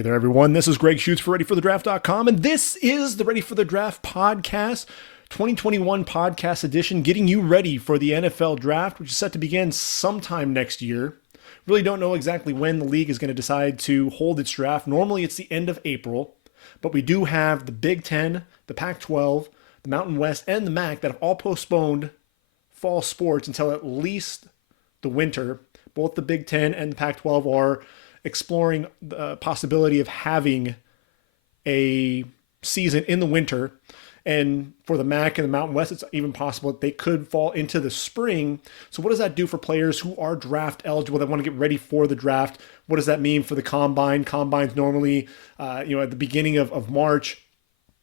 Hey there, everyone. This is Gregg Schutze for ReadyForTheDraft.com, and this is the Ready for the Draft podcast, 2021 podcast edition, getting you ready for the NFL draft, which is set to begin sometime next year. Really don't know exactly when the league is going to decide to hold its draft. Normally, it's the end of April, but we do have the Big Ten, the Pac-12, the Mountain West, and the MAC that have all postponed fall sports until at least the winter. Both the Big Ten and the Pac-12 are exploring the possibility of having a season in the winter. And for the MAC and the Mountain West, it's even possible that they could fall into the spring. So what does that do for players who are draft eligible, that want to get ready for the draft? What does that mean for the combine? Combines normally, at the beginning of March,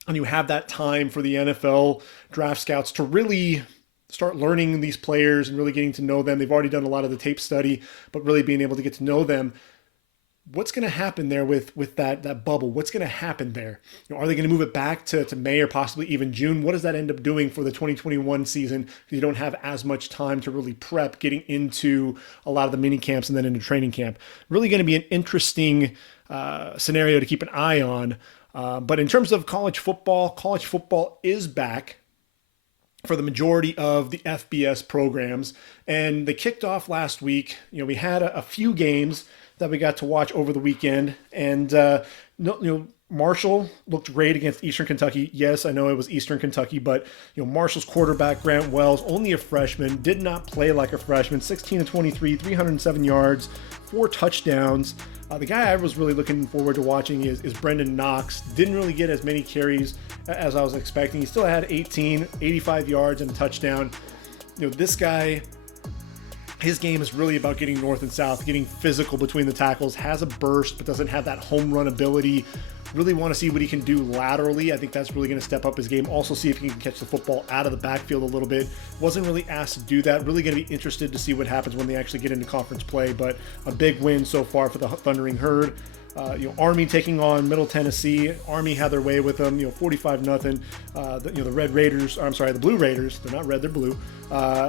and you have that time for the NFL draft scouts to really start learning these players and really getting to know them. They've already done a lot of the tape study, but really being able to get to know them. What's going to happen there with that bubble? What's going to happen there? Are they going to move it back to May or possibly even June? What does that end up doing for the 2021 season? You don't have as much time to really prep, getting into a lot of the mini camps and then into training camp. Really going to be an interesting scenario to keep an eye on. But in terms of college football is back for the majority of the FBS programs. And they kicked off last week. We had a few games that we got to watch over the weekend. And, Marshall looked great against Eastern Kentucky. Yes, I know it was Eastern Kentucky, but, Marshall's quarterback, Grant Wells, only a freshman, did not play like a freshman, 16 of 23, 307 yards, 4 touchdowns. The guy I was really looking forward to watching is Brendan Knox. Didn't really get as many carries as I was expecting. He still had 85 yards and a touchdown. This guy, his game is really about getting north and south, getting physical between the tackles, has a burst, but doesn't have that home run ability. Really want to see what he can do laterally. I think that's really going to step up his game. Also see if he can catch the football out of the backfield a little bit. Wasn't really asked to do that. Really going to be interested to see what happens when they actually get into conference play, but a big win so far for the Thundering Herd. Army taking on Middle Tennessee. Army had their way with them, 45-0. The Red Raiders, the Blue Raiders, they're not red, they're blue,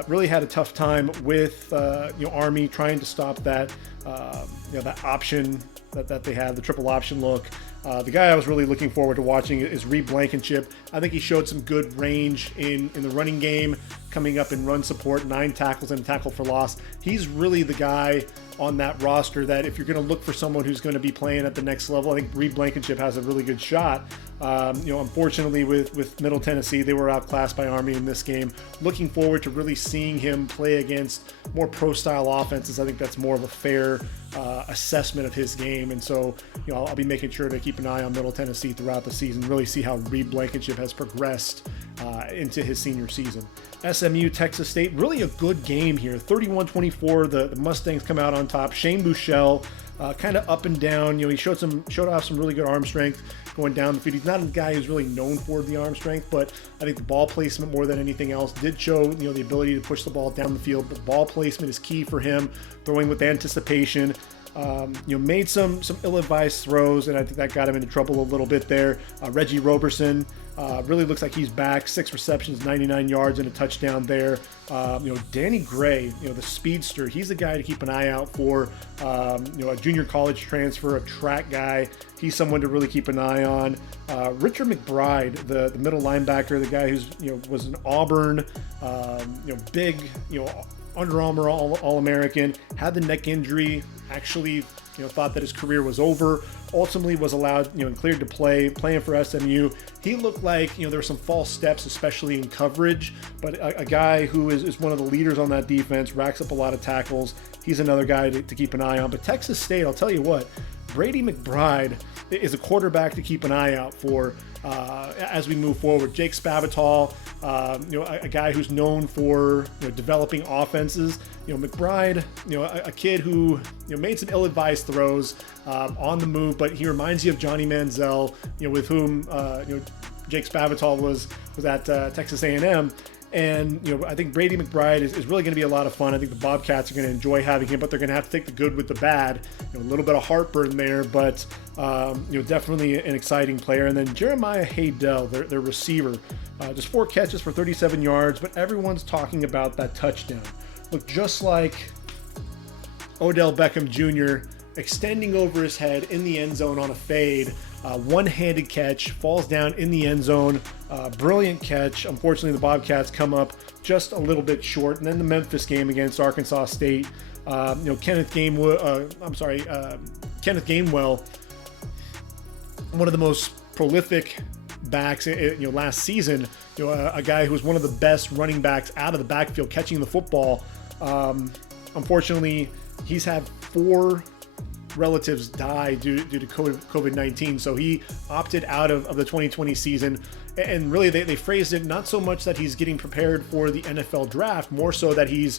really had a tough time with, Army trying to stop that, that option that they have, the triple option look. The guy I was really looking forward to watching is Reed Blankenship. I think he showed some good range in the running game, coming up in run support, 9 tackles and a tackle for loss. He's really the guy on that roster that if you're going to look for someone who's going to be playing at the next level, I think Reed Blankenship has a really good shot. Unfortunately with Middle Tennessee, they were outclassed by Army in this game. Looking forward to really seeing him play against more pro-style offenses. I think that's more of a fair assessment of his game. And so, I'll be making sure to keep an eye on Middle Tennessee throughout the season, really see how Reed Blankenship has progressed into his senior season. SMU, Texas State, really a good game here. 31-24, the Mustangs come out on top. Shane Buechele, kind of up and down. He showed off some really good arm strength going down the field. He's not a guy who's really known for the arm strength, but I think the ball placement more than anything else did show, the ability to push the ball down the field. But ball placement is key for him, throwing with anticipation. Made some ill-advised throws, and I think that got him into trouble a little bit there. Reggie Roberson really looks like he's back. 6 receptions, 99 yards, and a touchdown there. Danny Gray, the speedster, he's the guy to keep an eye out for. A junior college transfer, a track guy. He's someone to really keep an eye on. Richard McBride, the middle linebacker, the guy who's was an Auburn, big, Under Armour All-American, had the neck injury, actually, thought that his career was over, ultimately was allowed, and cleared to playing for SMU. He looked like, there were some false steps, especially in coverage, but a guy who is one of the leaders on that defense, racks up a lot of tackles. He's another guy to keep an eye on. But Texas State, I'll tell you what, Brady McBride is a quarterback to keep an eye out for as we move forward. Jake Spavital, a guy who's known for developing offenses. McBride, a kid who made some ill-advised throws on the move, but he reminds you of Johnny Manziel, with whom Jake Spavital was at Texas A&M. And, I think Brady McBride is really going to be a lot of fun. I think the Bobcats are going to enjoy having him, but they're going to have to take the good with the bad. A little bit of heartburn there, but, definitely an exciting player. And then Jeremiah Haydell, their receiver, just 4 catches for 37 yards, but everyone's talking about that touchdown. Looked just like Odell Beckham Jr. extending over his head in the end zone on a fade. One-handed catch, falls down in the end zone. Brilliant catch. Unfortunately, the Bobcats come up just a little bit short. And then the Memphis game against Arkansas State. Kenneth Gainwell, one of the most prolific backs, last season. A guy who was one of the best running backs out of the backfield catching the football. Unfortunately, he's had 4 relatives die due to COVID-19, so he opted out of the 2020 season. And really, they phrased it not so much that he's getting prepared for the NFL draft, more so that he's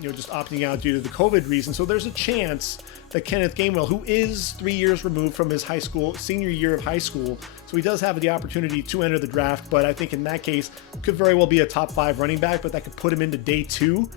just opting out due to the COVID reason. So there's a chance that Kenneth Gainwell, who is 3 years removed from his senior year of high school, so he does have the opportunity to enter the draft. But I think in that case, could very well be a top 5 running back, but that could put him into day 2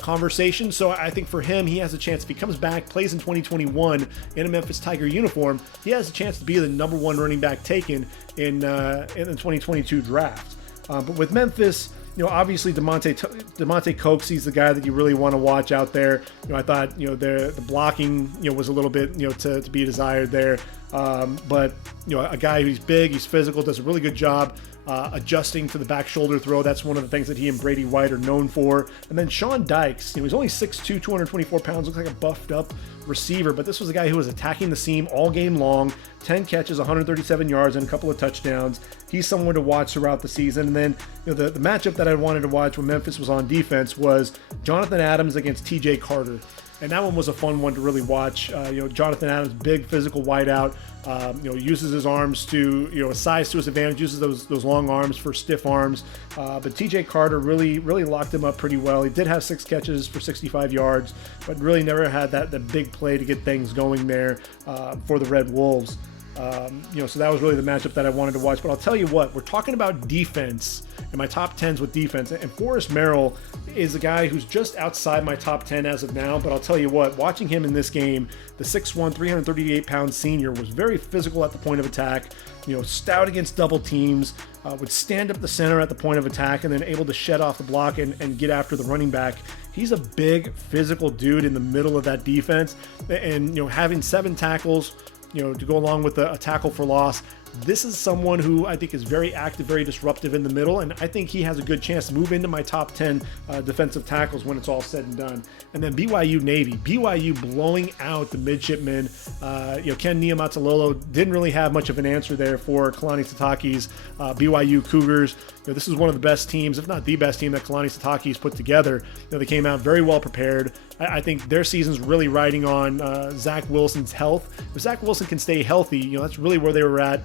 conversation. So I think for him, he has a chance, if he comes back, plays in 2021 in a Memphis Tiger uniform, he has a chance to be the number 1 running back taken in the 2022 draft. But with Memphis, obviously Demonte Cokes, he's the guy that you really want to watch out there. I thought, the blocking, was a little bit, to be desired there. But a guy who's big, he's physical, does a really good job adjusting to the back shoulder throw. That's one of the things that he and Brady White are known for. And then Sean Dykes, he's only 6'2", 224 pounds, looks like a buffed up receiver, but this was a guy who was attacking the seam all game long, 10 catches, 137 yards, and a couple of touchdowns. He's someone to watch throughout the season. And then the matchup that I wanted to watch when Memphis was on defense was Jonathan Adams against TJ Carter. And that one was a fun one to really watch. Jonathan Adams, big physical wideout, uses his arms to, his size to his advantage, uses those long arms for stiff arms. But TJ Carter really locked him up pretty well. He did have 6 catches for 65 yards, but really never had that big play to get things going there for the Red Wolves. So that was really the matchup that I wanted to watch. But I'll tell you what, we're talking about defense and my top 10s with defense. And Forrest Merrill is a guy who's just outside my top 10 as of now. But I'll tell you what, watching him in this game, the 6'1", 338-pound senior was very physical at the point of attack, stout against double teams, would stand up the center at the point of attack and then able to shed off the block and get after the running back. He's a big physical dude in the middle of that defense. And, having 7 tackles, to go along with a tackle for loss. This is someone who I think is very active, very disruptive in the middle, and I think he has a good chance to move into my top 10 defensive tackles when it's all said and done. And then BYU Navy. BYU blowing out the midshipmen. Ken Niumatalolo didn't really have much of an answer there for Kalani Sitake's BYU Cougars. This is one of the best teams, if not the best team that Kalani Sitake's put together. They came out very well prepared. I think their season's really riding on Zach Wilson's health. If Zach Wilson can stay healthy, that's really where they were at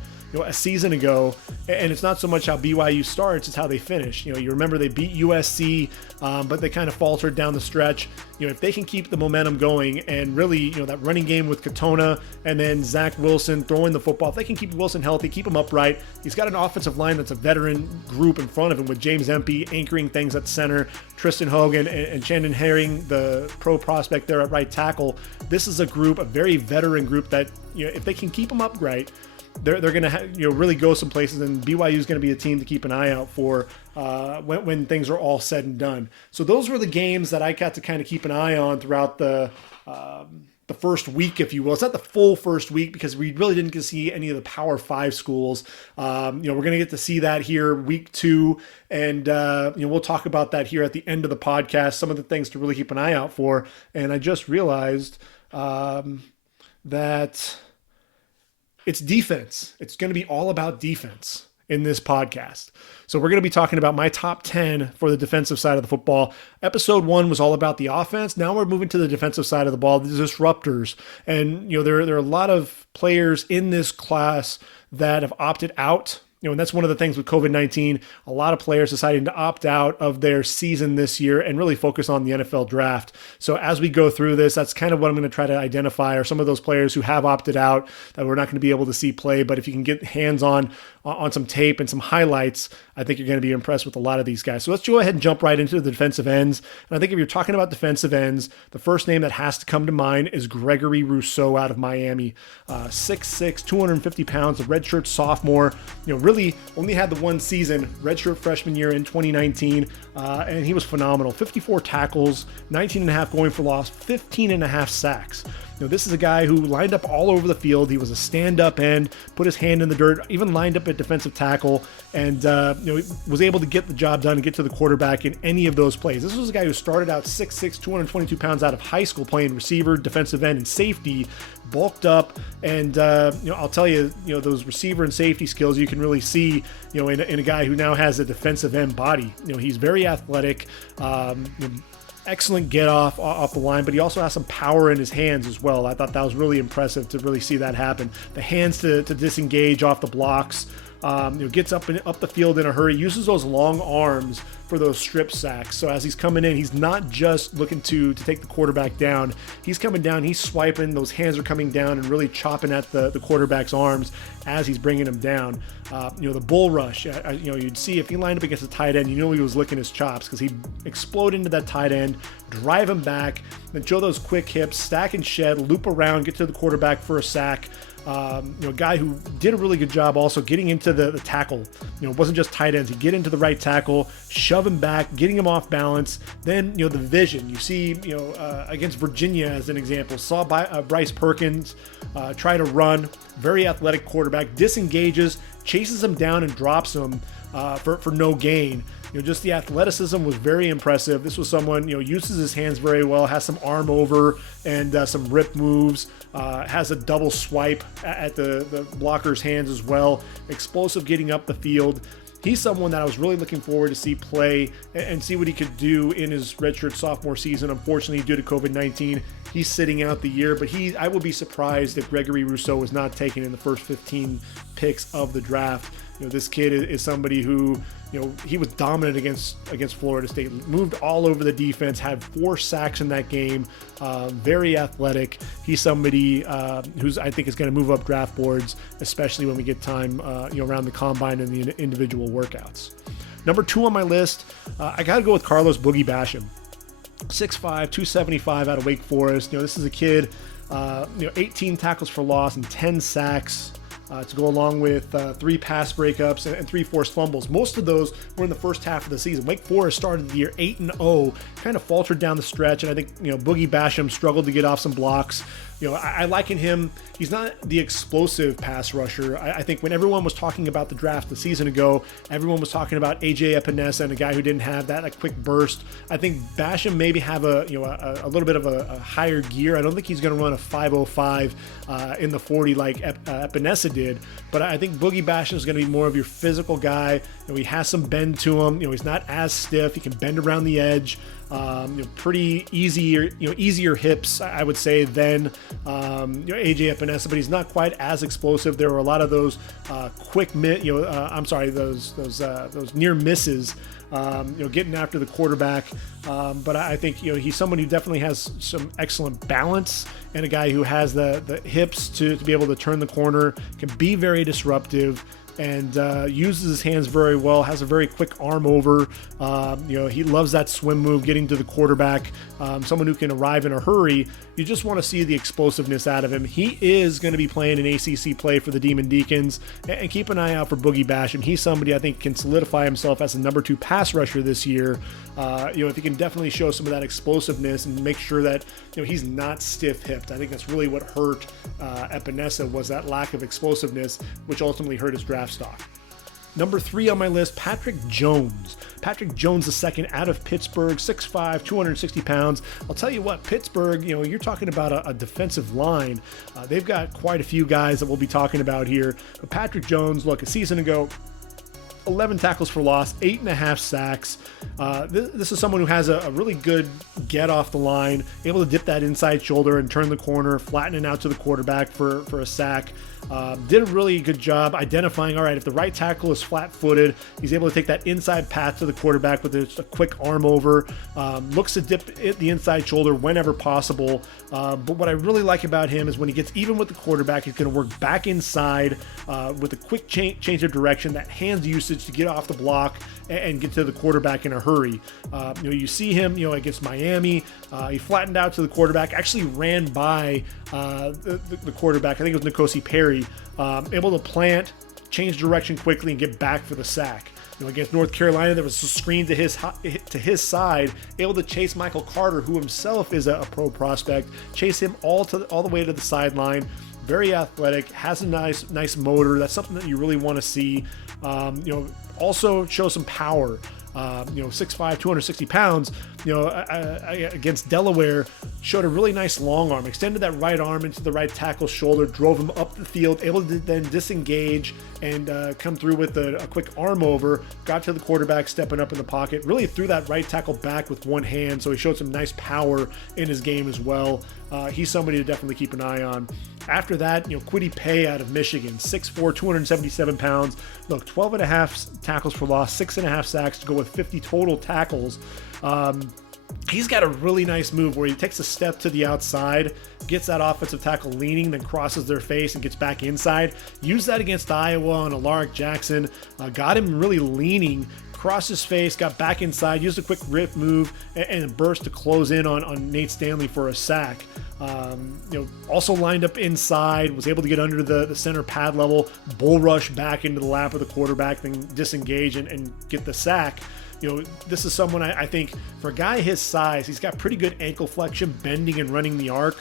a season ago. And it's not so much how BYU starts, it's how they finish. You remember they beat USC, but they kind of faltered down the stretch. If they can keep the momentum going and really, that running game with Katona and then Zach Wilson throwing the football, if they can keep Wilson healthy, keep him upright. He's got an offensive line that's a veteran group in front of him with James Empey anchoring things at center, Tristan Hogan and Shandon Herring, the pro prospect there at right tackle. This is a group, a very veteran group that, if they can keep them upright, they're going to really go some places, and BYU is going to be a team to keep an eye out for when things are all said and done. So those were the games that I got to kind of keep an eye on throughout the first week, if you will. It's not the full first week because we really didn't get to see any of the Power 5 schools. We're going to get to see that here week 2, and we'll talk about that here at the end of the podcast, some of the things to really keep an eye out for. And I just realized that it's defense. It's going to be all about defense in this podcast. So we're going to be talking about my top 10 for the defensive side of the football. Episode 1 was all about the offense. Now we're moving to the defensive side of the ball, the disruptors. And, there are a lot of players in this class that have opted out. And that's one of the things with COVID-19, a lot of players deciding to opt out of their season this year and really focus on the NFL draft. So as we go through this, that's kind of what I'm going to try to identify are some of those players who have opted out that we're not going to be able to see play. But if you can get hands on on some tape and some highlights, I think you're going to be impressed with a lot of these guys. So let's go ahead and jump right into the defensive ends. And I think if you're talking about defensive ends, the first name that has to come to mind is Gregory Rousseau out of Miami. 6'6", 250 pounds, a redshirt sophomore. Really only had the one season, redshirt freshman year in 2019, and he was phenomenal. 54 tackles, 19.5 going for loss, 15.5 sacks. This is a guy who lined up all over the field. He was a stand-up end, put his hand in the dirt, even lined up at defensive tackle, and was able to get the job done and get to the quarterback in any of those plays. This was a guy who started out 6'6", 222 pounds out of high school, playing receiver, defensive end, and safety, bulked up, and I'll tell you, those receiver and safety skills you can really see, in a guy who now has a defensive end body. He's very athletic. Excellent get off the line, but he also has some power in his hands as well. I thought that was really impressive to really see that happen. The hands to disengage off the blocks. Gets up the field in a hurry, uses those long arms for those strip sacks. So as he's coming in, he's not just looking to take the quarterback down. He's coming down, he's swiping, those hands are coming down and really chopping at the quarterback's arms as he's bringing him down. The bull rush, you'd see if he lined up against a tight end, he was licking his chops because he'd explode into that tight end, drive him back, then show those quick hips, stack and shed, loop around, get to the quarterback for a sack. A guy who did a really good job also getting into the tackle. It wasn't just tight ends. He'd get into the right tackle, shove him back, getting him off balance. Then, the vision. You see, against Virginia as an example, saw Bryce Perkins try to run, very athletic quarterback, disengages, chases him down and drops him for no gain. Just the athleticism was very impressive. This was someone, uses his hands very well, has some arm over and some rip moves, has a double swipe at the blocker's hands as well. Explosive getting up the field. He's someone that I was really looking forward to see play and see what he could do in his redshirt sophomore season. Unfortunately, due to COVID-19, he's sitting out the year, but I will be surprised if Gregory Rousseau was not taken in the first 15 picks of the draft. This kid is somebody who, he was dominant against Florida State, moved all over the defense, had 4 sacks in that game, very athletic. He's somebody who's, I think, is going to move up draft boards, especially when we get time, around the combine and the individual workouts. Number 2 on my list, I got to go with Carlos Boogie Basham. 6'5", 275 out of Wake Forest. This is a kid, 18 tackles for loss and 10 sacks. To go along with 3 pass breakups and 3 forced fumbles. Most of those were in the first half of the season. Wake Forest started the year 8-0, kind of faltered down the stretch, and I think Boogie Basham struggled to get off some blocks. I liken him. He's not the explosive pass rusher. I think when everyone was talking about the draft a season ago, everyone was talking about AJ Epinesa and a guy who didn't have that quick burst. I think Basham maybe have a little bit of a higher gear. I don't think he's going to run a 5.05 in the 40 like Epinesa did, but I think Boogie Basham is going to be more of your physical guy. He has some bend to him. He's not as stiff. He can bend around the edge. Pretty easier hips, I would say, than AJ Epinesa, but he's not quite as explosive. There were a lot of those those near misses, getting after the quarterback. But I think he's someone who definitely has some excellent balance and a guy who has the hips to be able to turn the corner, can be very disruptive, and uses his hands very well, has a very quick arm over. He loves that swim move, getting to the quarterback, someone who can arrive in a hurry. You just want to see the explosiveness out of him. He is going to be playing an ACC play for the Demon Deacons, and keep an eye out for Boogie Basham. He's somebody I think can solidify himself as a number 2 pass rusher this year. If he can definitely show some of that explosiveness and make sure that he's not stiff-hipped. I think that's really what hurt Epinesa, was that lack of explosiveness, which ultimately hurt his draft stock. Number 3 on my list, Patrick Jones. Patrick Jones II out of Pittsburgh, 6'5", 260 pounds. I'll tell you what, Pittsburgh, you're talking about a defensive line. They've got quite a few guys that we'll be talking about here. But Patrick Jones, look, a season ago, 11 tackles for loss, 8.5 sacks. This is someone who has a really good get off the line, able to dip that inside shoulder and turn the corner, flatten it out to the quarterback for a sack. Did a really good job identifying, all right, if the right tackle is flat-footed, he's able to take that inside path to the quarterback with just a quick arm over, looks to dip the inside shoulder whenever possible. But what I really like about him is when he gets even with the quarterback, he's going to work back inside with a quick change of direction, that hands usage to get off the block and get to the quarterback in a hurry. You see him, against Miami, he flattened out to the quarterback, actually ran by the quarterback. I think it was N'Kosi Perry, able to plant, change direction quickly, and get back for the sack. Against North Carolina, there was a screen to his side, able to chase Michael Carter, who himself is a pro prospect, chase him all the way to the sideline. Very athletic, has a nice motor. That's something that you really want to see. Also shows some power. 6'5", 260 pounds, against Delaware, showed a really nice long arm, extended that right arm into the right tackle's shoulder, drove him up the field, able to then disengage and come through with a quick arm over, got to the quarterback, stepping up in the pocket, really threw that right tackle back with one hand, so he showed some nice power in his game as well. He's somebody to definitely keep an eye on. After that, Kwity Paye out of Michigan, 6'4", 277 pounds. Look, 12.5 tackles for loss, 6.5 sacks to go with 50 total tackles. He's got a really nice move where he takes a step to the outside, gets that offensive tackle leaning, then crosses their face and gets back inside. Used that against Iowa on Alaric Jackson. Got him really leaning, crossed his face, got back inside, used a quick rip move and a burst to close in on Nate Stanley for a sack. Also lined up inside, was able to get under the center pad level, bull rush back into the lap of the quarterback, then disengage and get the sack. This is someone I think for a guy his size, he's got pretty good ankle flexion, bending and running the arc.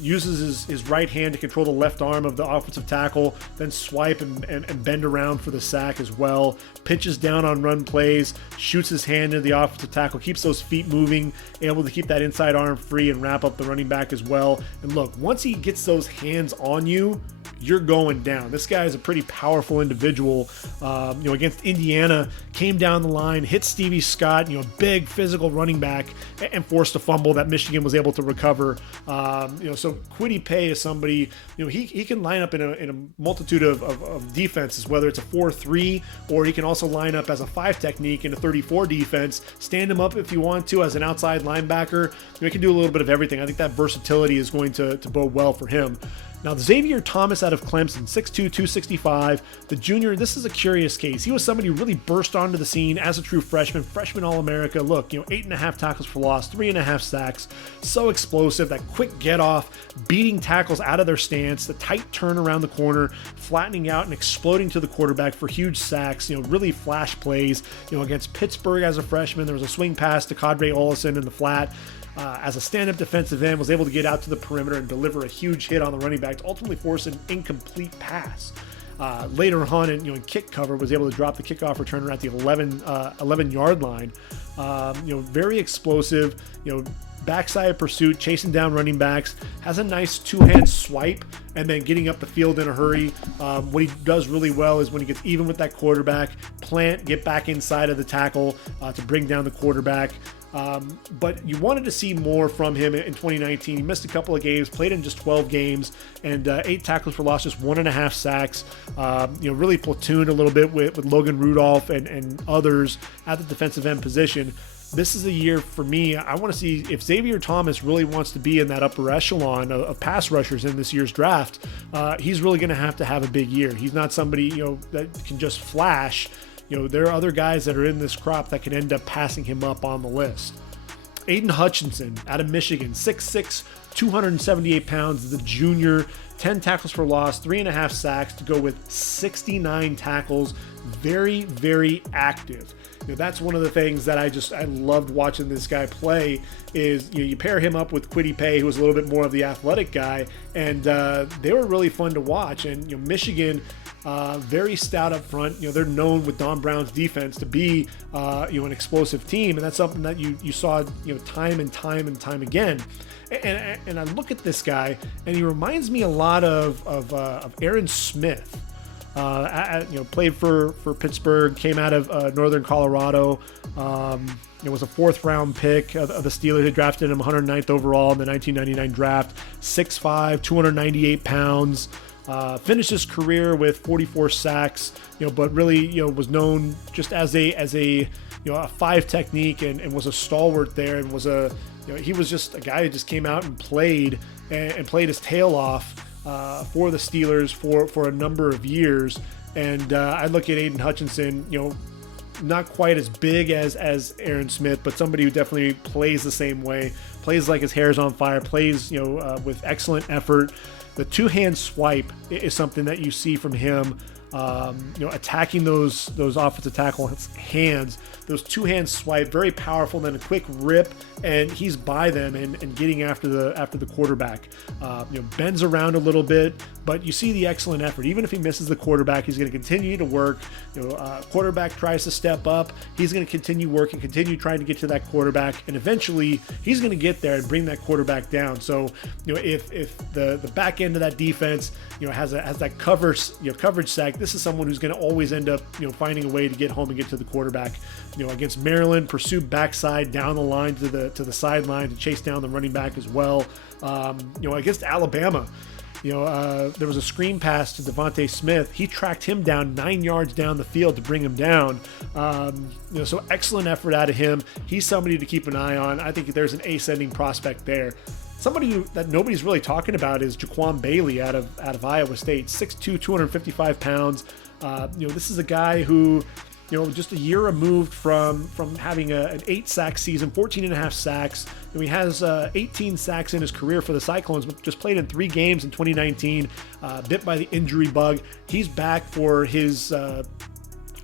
Uses his right hand to control the left arm of the offensive tackle, then swipe and bend around for the sack as well. Pitches down on run plays, shoots his hand into the offensive tackle, keeps those feet moving, able to keep that inside arm free and wrap up the running back as well. And look, once he gets those hands on you, you're going down. This guy is a pretty powerful individual. Against Indiana, came down the line, hit Stevie Scott, big physical running back, and forced a fumble that Michigan was able to recover. So Kwity Paye is somebody, he can line up in a multitude of defenses, whether it's a 4-3 or he can also line up as a 5 technique in a 34 defense. Stand him up if you want to as an outside linebacker. He can do a little bit of everything. I think that versatility is going to bode well for him. Now, Xavier Thomas out of Clemson, 6'2", 265. The junior, this is a curious case. He was somebody who really burst onto the scene as a true freshman All-America. Look, 8.5 tackles for loss, 3.5 sacks. So explosive, that quick get off, beating tackles out of their stance, the tight turn around the corner, flattening out and exploding to the quarterback for huge sacks, really flash plays. Against Pittsburgh as a freshman, there was a swing pass to Kadre Olison in the flat. As a stand-up defensive end, was able to get out to the perimeter and deliver a huge hit on the running back to ultimately force an incomplete pass. Later on, in kick cover, was able to drop the kickoff returner at the 11-yard line. Very explosive. Backside pursuit, chasing down running backs, has a nice two-hand swipe, and then getting up the field in a hurry. What he does really well is when he gets even with that quarterback, plant, get back inside of the tackle to bring down the quarterback. But you wanted to see more from him in 2019. He missed a couple of games, played in just 12 games, and 8 tackles for loss, just 1.5 sacks. Really platooned a little bit with Logan Rudolph and others at the defensive end position. This is a year for me. I want to see if Xavier Thomas really wants to be in that upper echelon of pass rushers in this year's draft. He's really going to have a big year. He's not somebody that can just flash. There are other guys that are in this crop that can end up passing him up on the list. Aiden Hutchinson out of Michigan, 6'6", 278 pounds, the junior, 10 tackles for loss, 3.5 sacks to go with 69 tackles. Very, very active. That's one of the things that I loved watching this guy play is you pair him up with Kwity Paye, who was a little bit more of the athletic guy, and they were really fun to watch. And Michigan, very stout up front. They're known with Don Brown's defense to be an explosive team, and that's something that you saw time and time again. And I look at this guy, and he reminds me a lot of Aaron Smith. Played for Pittsburgh, came out of Northern Colorado. It was a 4th round pick of the Steelers who drafted him 109th overall in the 1999 draft. 6'5", 298 pounds. Finished his career with 44 sacks, but really, was known just as a 5 technique and was a stalwart there, and was he was just a guy who just came out and played and played his tail off for the Steelers for a number of years. And I look at Aiden Hutchinson, not quite as big as Aaron Smith, but somebody who definitely plays the same way, plays like his hair's on fire, plays with excellent effort. The two-hand swipe is something that you see from him, attacking those offensive tackles' hands. Those two-hand swipe, very powerful, then a quick rip, and he's by them and getting after the quarterback. Bends around a little bit, but you see the excellent effort. Even if he misses the quarterback, he's going to continue to work. Quarterback tries to step up, he's going to continue working, continue trying to get to that quarterback, and eventually he's going to get there and bring that quarterback down. So, if the back end of that defense, has that coverage sack, this is someone who's going to always end up, finding a way to get home and get to the quarterback. Against Maryland, pursue backside down the line to the sideline to chase down the running back as well. Against Alabama, there was a screen pass to Devontae Smith. He tracked him down 9 yards down the field to bring him down. So excellent effort out of him. He's somebody to keep an eye on. I think there's an ascending prospect there. Somebody that nobody's really talking about is Jaquan Bailey out of Iowa State, 6'2", 255 pounds. This is a guy who, just a year removed from having an 8-sack season, 14 and a half sacks. He has 18 sacks in his career for the Cyclones, but just played in 3 games in 2019, bit by the injury bug. He's back for his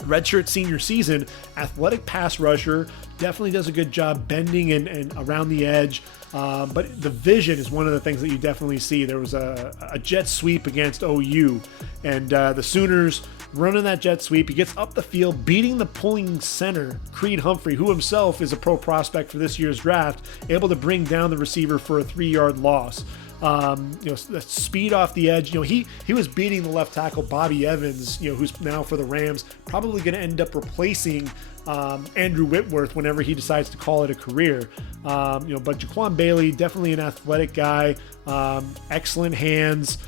redshirt senior season. Athletic pass rusher, definitely does a good job bending and around the edge. But the vision is one of the things that you definitely see. There was a jet sweep against OU, and the Sooners running that jet sweep. He gets up the field, beating the pulling center, Creed Humphrey, who himself is a pro prospect for this year's draft, able to bring down the receiver for a 3-yard loss. The speed off the edge. He was beating the left tackle Bobby Evans, who's now for the Rams, probably going to end up replacing Andrew Whitworth whenever he decides to call it a career. But Jaquan Bailey, definitely an athletic guy, excellent hands,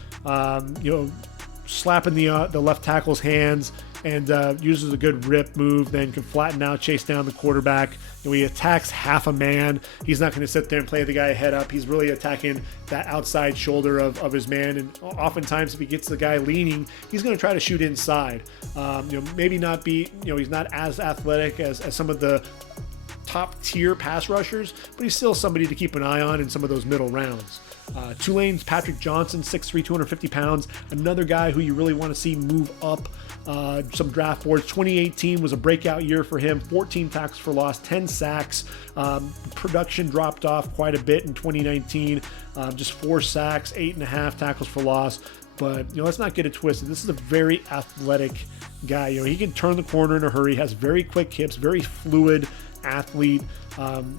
slapping the left tackle's hands, and uses a good rip move, then can flatten out, chase down the quarterback. He attacks half a man. He's not going to sit there and play the guy head up. He's really attacking that outside shoulder of his man, and oftentimes if he gets the guy leaning, he's going to try to shoot inside. Maybe not be, he's not as athletic as some of the top tier pass rushers, but he's still somebody to keep an eye on in some of those middle rounds. Tulane's Patrick Johnson, 6'3", 250 pounds, another guy who you really want to see move up some draft boards. 2018 was a breakout year for him, 14 tackles for loss, 10 sacks. Production dropped off quite a bit in 2019, just 4 sacks, 8.5 tackles for loss. But let's not get it twisted. This is a very athletic guy. He can turn the corner in a hurry, has very quick hips, very fluid athlete,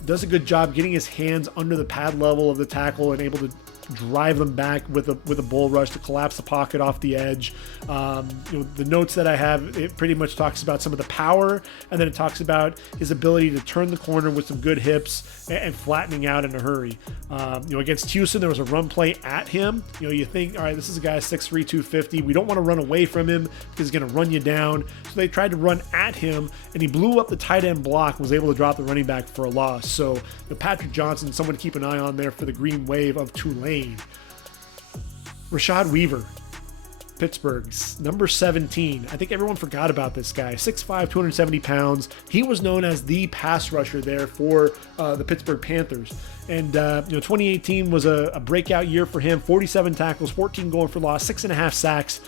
does a good job getting his hands under the pad level of the tackle and able to drive them back with a bull rush to collapse the pocket off the edge. The notes that I have, it pretty much talks about some of the power, and then it talks about his ability to turn the corner with some good hips and flattening out in a hurry. Against Houston, there was a run play at him. You think, all right, this is a guy 6'3", 250. We don't want to run away from him because he's going to run you down. So they tried to run at him, and he blew up the tight end block and was able to drop the running back for a loss. So Patrick Johnson, someone to keep an eye on there for the Green Wave of Tulane. Rashad Weaver, Pittsburgh's number 17. I think everyone forgot about this guy. 6'5", 270 pounds. He was known as the pass rusher there for the Pittsburgh Panthers. And 2018 was a breakout year for him. 47 tackles, 14 going for loss, 6.5 sacks.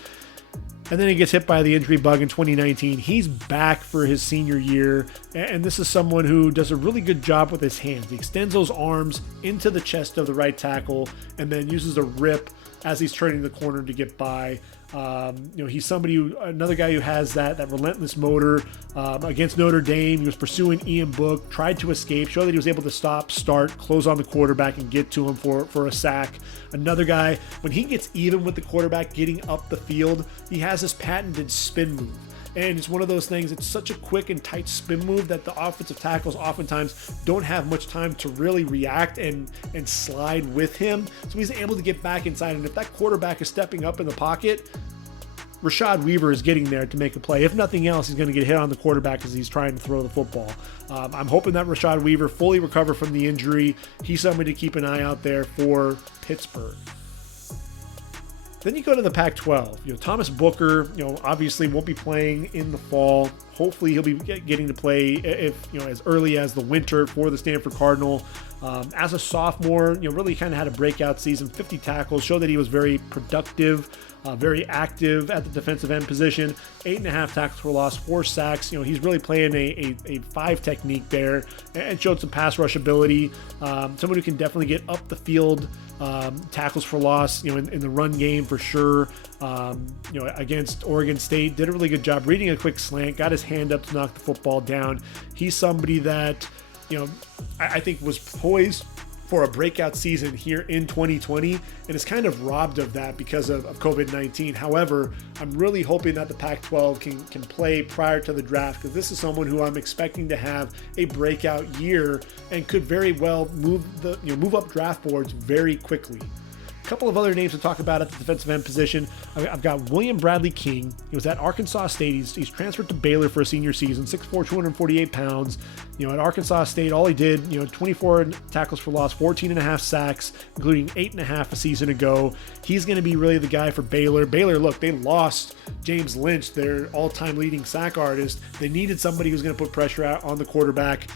And then he gets hit by the injury bug in 2019. He's back for his senior year, and this is someone who does a really good job with his hands. He extends those arms into the chest of the right tackle and then uses a rip as he's turning the corner to get by. He's another guy who has that relentless motor. Against Notre Dame, he was pursuing Ian Book, tried to escape, showed that he was able to stop, start, close on the quarterback, and get to him for a sack. Another guy, when he gets even with the quarterback getting up the field, he has this patented spin move. And it's one of those things, it's such a quick and tight spin move that the offensive tackles oftentimes don't have much time to really react and slide with him. So he's able to get back inside. And if that quarterback is stepping up in the pocket, Rashad Weaver is getting there to make a play. If nothing else, he's going to get hit on the quarterback as he's trying to throw the football. I'm hoping that Rashad Weaver fully recover from the injury. He's somebody to keep an eye out there for Pittsburgh. Then you go to the Pac-12. Thomas Booker, obviously won't be playing in the fall. Hopefully he'll be getting to play as early as the winter for the Stanford Cardinal. As a sophomore, really kind of had a breakout season, 50 tackles, showed that he was very productive, very active at the defensive end position, 8.5 tackles for loss, 4 sacks. He's really playing a 5 technique there and showed some pass rush ability. Someone who can definitely get up the field, tackles for loss, in the run game for sure. Against Oregon State, did a really good job reading a quick slant, got his hand up to knock the football down. He's somebody that, I think was poised for a breakout season here in 2020 and is kind of robbed of that because of COVID-19. However, I'm really hoping that the Pac-12 can play prior to the draft, because this is someone who I'm expecting to have a breakout year and could very well move up draft boards very quickly. A couple of other names to talk about at the defensive end position. I've got William Bradley King. He was at Arkansas State. He's transferred to Baylor for a senior season, 6'4", 248 pounds. At Arkansas State, all he did, 24 tackles for loss, 14.5 sacks, including 8.5 a season ago. He's going to be really the guy for Baylor. Baylor, look, they lost James Lynch, their all-time leading sack artist. They needed somebody who's going to put pressure out on the quarterback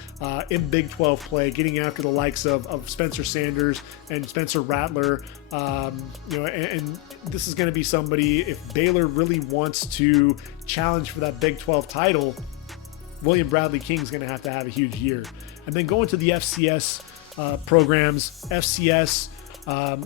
in Big 12 play, getting after the likes of Spencer Sanders and Spencer Rattler. And this is going to be somebody, if Baylor really wants to challenge for that Big 12 title, William Bradley King is going to have a huge year. And then going to the FCS programs, FCS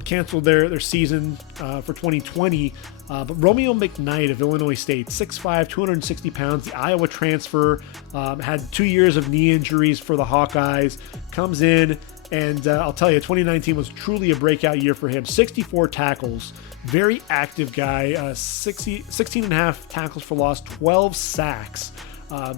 canceled their season for 2020. But Romeo McKnight of Illinois State, 6'5", 260 pounds, the Iowa transfer, had 2 years of knee injuries for the Hawkeyes, comes in, and I'll tell you, 2019 was truly a breakout year for him. 64 tackles, very active guy, 16.5 tackles for loss, 12 sacks.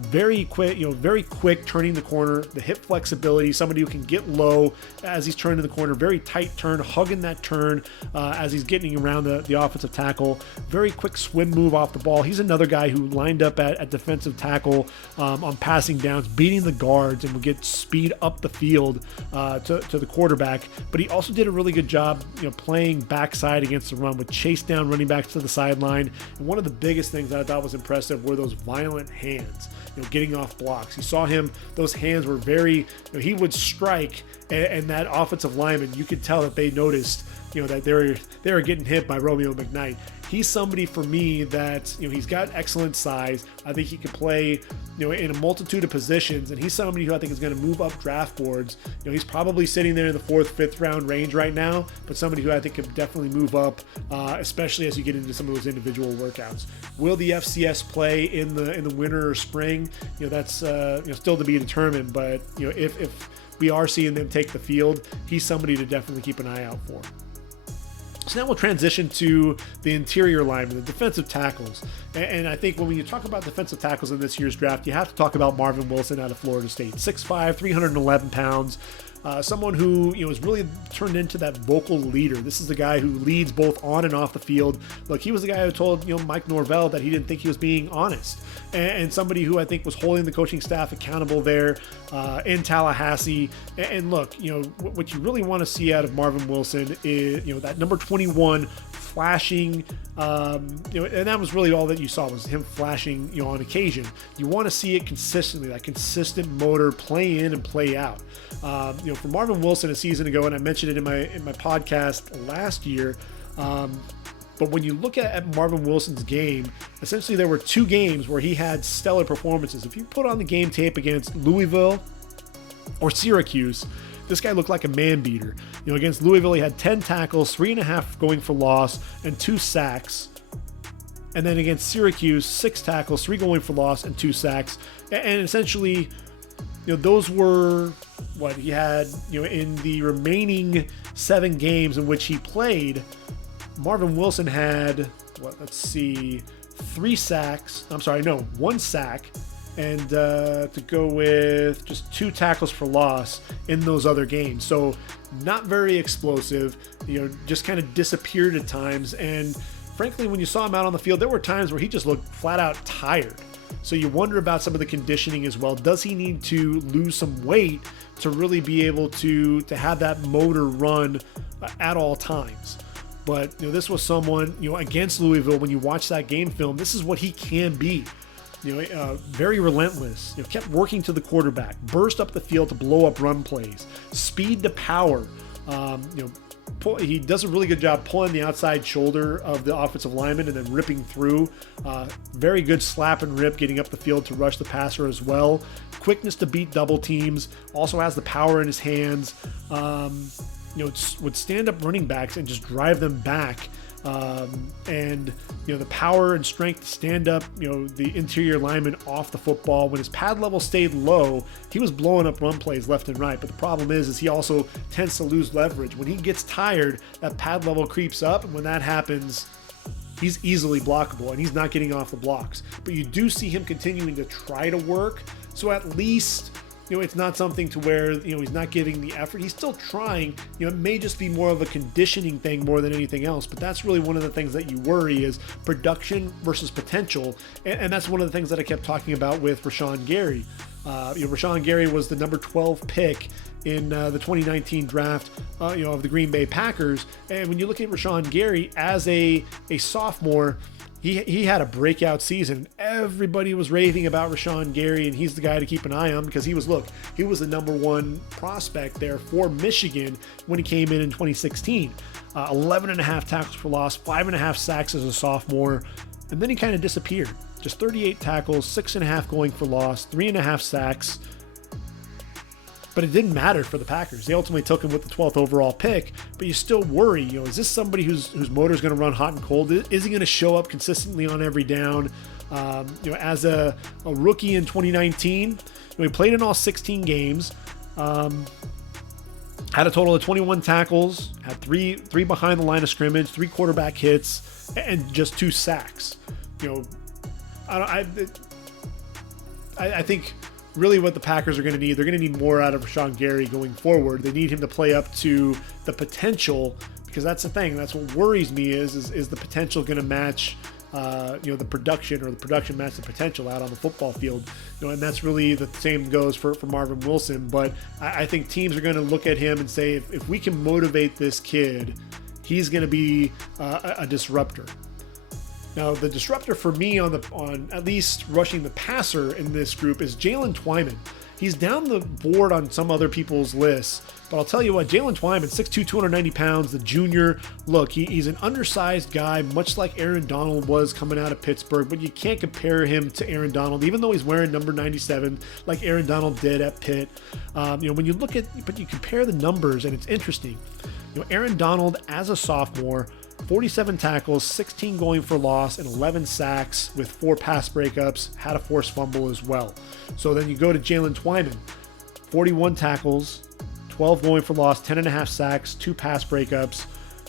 Very quick turning the corner, the hip flexibility, somebody who can get low as he's turning the corner, very tight turn, hugging that turn as he's getting around the offensive tackle, very quick swim move off the ball. He's another guy who lined up at defensive tackle on passing downs, beating the guards, and would get speed up the field to the quarterback. But he also did a really good job playing backside against the run, with chase down running backs to the sideline. And one of the biggest things that I thought was impressive were those violent hands. Getting off blocks. You saw him, those hands were very, he would strike, and that offensive lineman, you could tell that they noticed, that they were getting hit by Romeo McKnight. He's somebody for me that, he's got excellent size. I think he can play, in a multitude of positions, and he's somebody who I think is going to move up draft boards. He's probably sitting there in the 4th, 5th round range right now, but somebody who I think could definitely move up, especially as you get into some of those individual workouts. Will the FCS play in the winter or spring? That's still to be determined, but if we are seeing them take the field, he's somebody to definitely keep an eye out for. So now we'll transition to the interior linemen, the defensive tackles. And I think when you talk about defensive tackles in this year's draft, you have to talk about Marvin Wilson out of Florida State. 6'5", 311 pounds. Someone who has really turned into that vocal leader. This is the guy who leads both on and off the field. Look, he was the guy who told Mike Norvell that he didn't think he was being honest, and somebody who I think was holding the coaching staff accountable there in Tallahassee. And look, what you really want to see out of Marvin Wilson is that number 21 flashing, and that was really all that you saw, was him flashing, on occasion. You want to see it consistently, that consistent motor, play in and play out. For Marvin Wilson a season ago, and I mentioned it in my podcast last year, but when you look at Marvin Wilson's game, essentially there were 2 games where he had stellar performances. If you put on the game tape against Louisville or Syracuse, this guy looked like a man beater. Against Louisville, he had 10 tackles, 3.5 going for loss, and 2 sacks. And then against Syracuse, 6 tackles, 3 going for loss, and 2 sacks. And essentially, those were what he had, in the remaining 7 games in which he played. Marvin Wilson had, 1 sack, and to go with just 2 tackles for loss in those other games. So not very explosive, just kind of disappeared at times. And frankly, when you saw him out on the field, there were times where he just looked flat out tired. So you wonder about some of the conditioning as well. Does he need to lose some weight to really be able to have that motor run at all times? But this was someone, against Louisville, when you watch that game film, this is what he can be. Very relentless, kept working to the quarterback, burst up the field to blow up run plays, speed to power. He does a really good job pulling the outside shoulder of the offensive lineman and then ripping through. Very good slap and rip, getting up the field to rush the passer as well. Quickness to beat double teams. Also has the power in his hands. Would stand up running backs and just drive them back. And the power and strength to stand up the interior lineman off the football. When his pad level stayed low, he was blowing up run plays left and right. But the problem is he also tends to lose leverage. When he gets tired, that pad level creeps up, and when that happens, he's easily blockable, and he's not getting off the blocks. But you do see him continuing to try to work, so at least it's not something to where, he's not giving the effort. He's still trying. It may just be more of a conditioning thing more than anything else, but that's really one of the things that you worry is production versus potential. And that's one of the things that I kept talking about with Rashawn Gary. Rashawn Gary was the number 12 pick in the 2019 draft, of the Green Bay Packers. And when you look at Rashawn Gary as a sophomore, He had a breakout season. Everybody was raving about Rashawn Gary, and he's the guy to keep an eye on because he was the number 1 prospect there for Michigan when he came in 2016. 11.5 tackles for loss, 5.5 sacks as a sophomore, and then he kind of disappeared. Just 38 tackles, 6.5 going for loss, 3.5 sacks. But it didn't matter for the Packers. They ultimately took him with the 12th overall pick, but you still worry, is this somebody whose motor is going to run hot and cold? Is he going to show up consistently on every down? As a rookie in 2019, he played in all 16 games, had a total of 21 tackles, had three behind the line of scrimmage, 3 quarterback hits, and just 2 sacks. I think really what the Packers are going to need, they're going to need more out of Rashawn Gary going forward. They need him to play up to the potential, because that's the thing. That's what worries me is the potential going to match, the production, or the production match the potential out on the football field. And that's really the same goes for Marvin Wilson. But I think teams are going to look at him and say, if we can motivate this kid, he's going to be a disruptor. Now, the disruptor for me on at least rushing the passer in this group is Jalen Twyman. He's down the board on some other people's lists, but I'll tell you what, Jalen Twyman, 6'2", 290 pounds, the junior. Look, he's an undersized guy, much like Aaron Donald was coming out of Pittsburgh, but you can't compare him to Aaron Donald, even though he's wearing number 97, like Aaron Donald did at Pitt. When you look at, but you compare the numbers, and it's interesting. Aaron Donald as a sophomore, 47 tackles, 16 going for loss, and 11 sacks with 4 pass breakups, had a forced fumble as well. So then you go to Jalen Twyman, 41 tackles, 12 going for loss, 10.5 sacks, 2 pass breakups.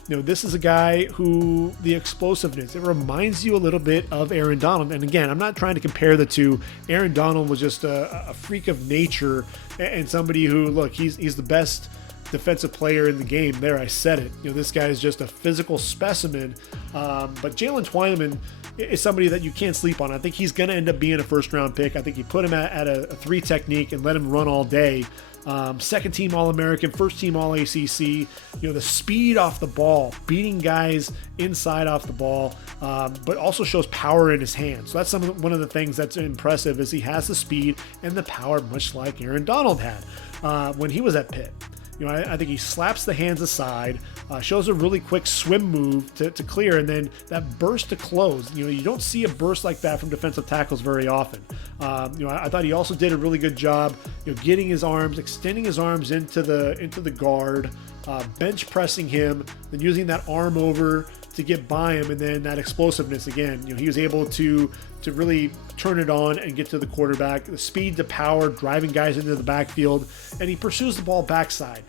This is a guy who, the explosiveness, it reminds you a little bit of Aaron Donald. And again, I'm not trying to compare the two. Aaron Donald was just a freak of nature and somebody who, look, he's the best defensive player in the game. There, I said it. This guy is just a physical specimen. But Jalen Twyman is somebody that you can't sleep on. I think he's going to end up being a first-round pick. I think you put him at a 3 technique and let him run all day. Second team All-American, first team All-ACC. The speed off the ball, beating guys inside off the ball, but also shows power in his hands. So that's one of the things that's impressive is he has the speed and the power, much like Aaron Donald had when he was at Pitt. I think he slaps the hands aside, shows a really quick swim move to clear, and then that burst to close. You don't see a burst like that from defensive tackles very often. I thought he also did a really good job, getting his arms, extending his arms into the guard, bench pressing him, then using that arm over to get by him, and then that explosiveness again. He was able to really turn it on and get to the quarterback. The speed to power, driving guys into the backfield, and he pursues the ball backside.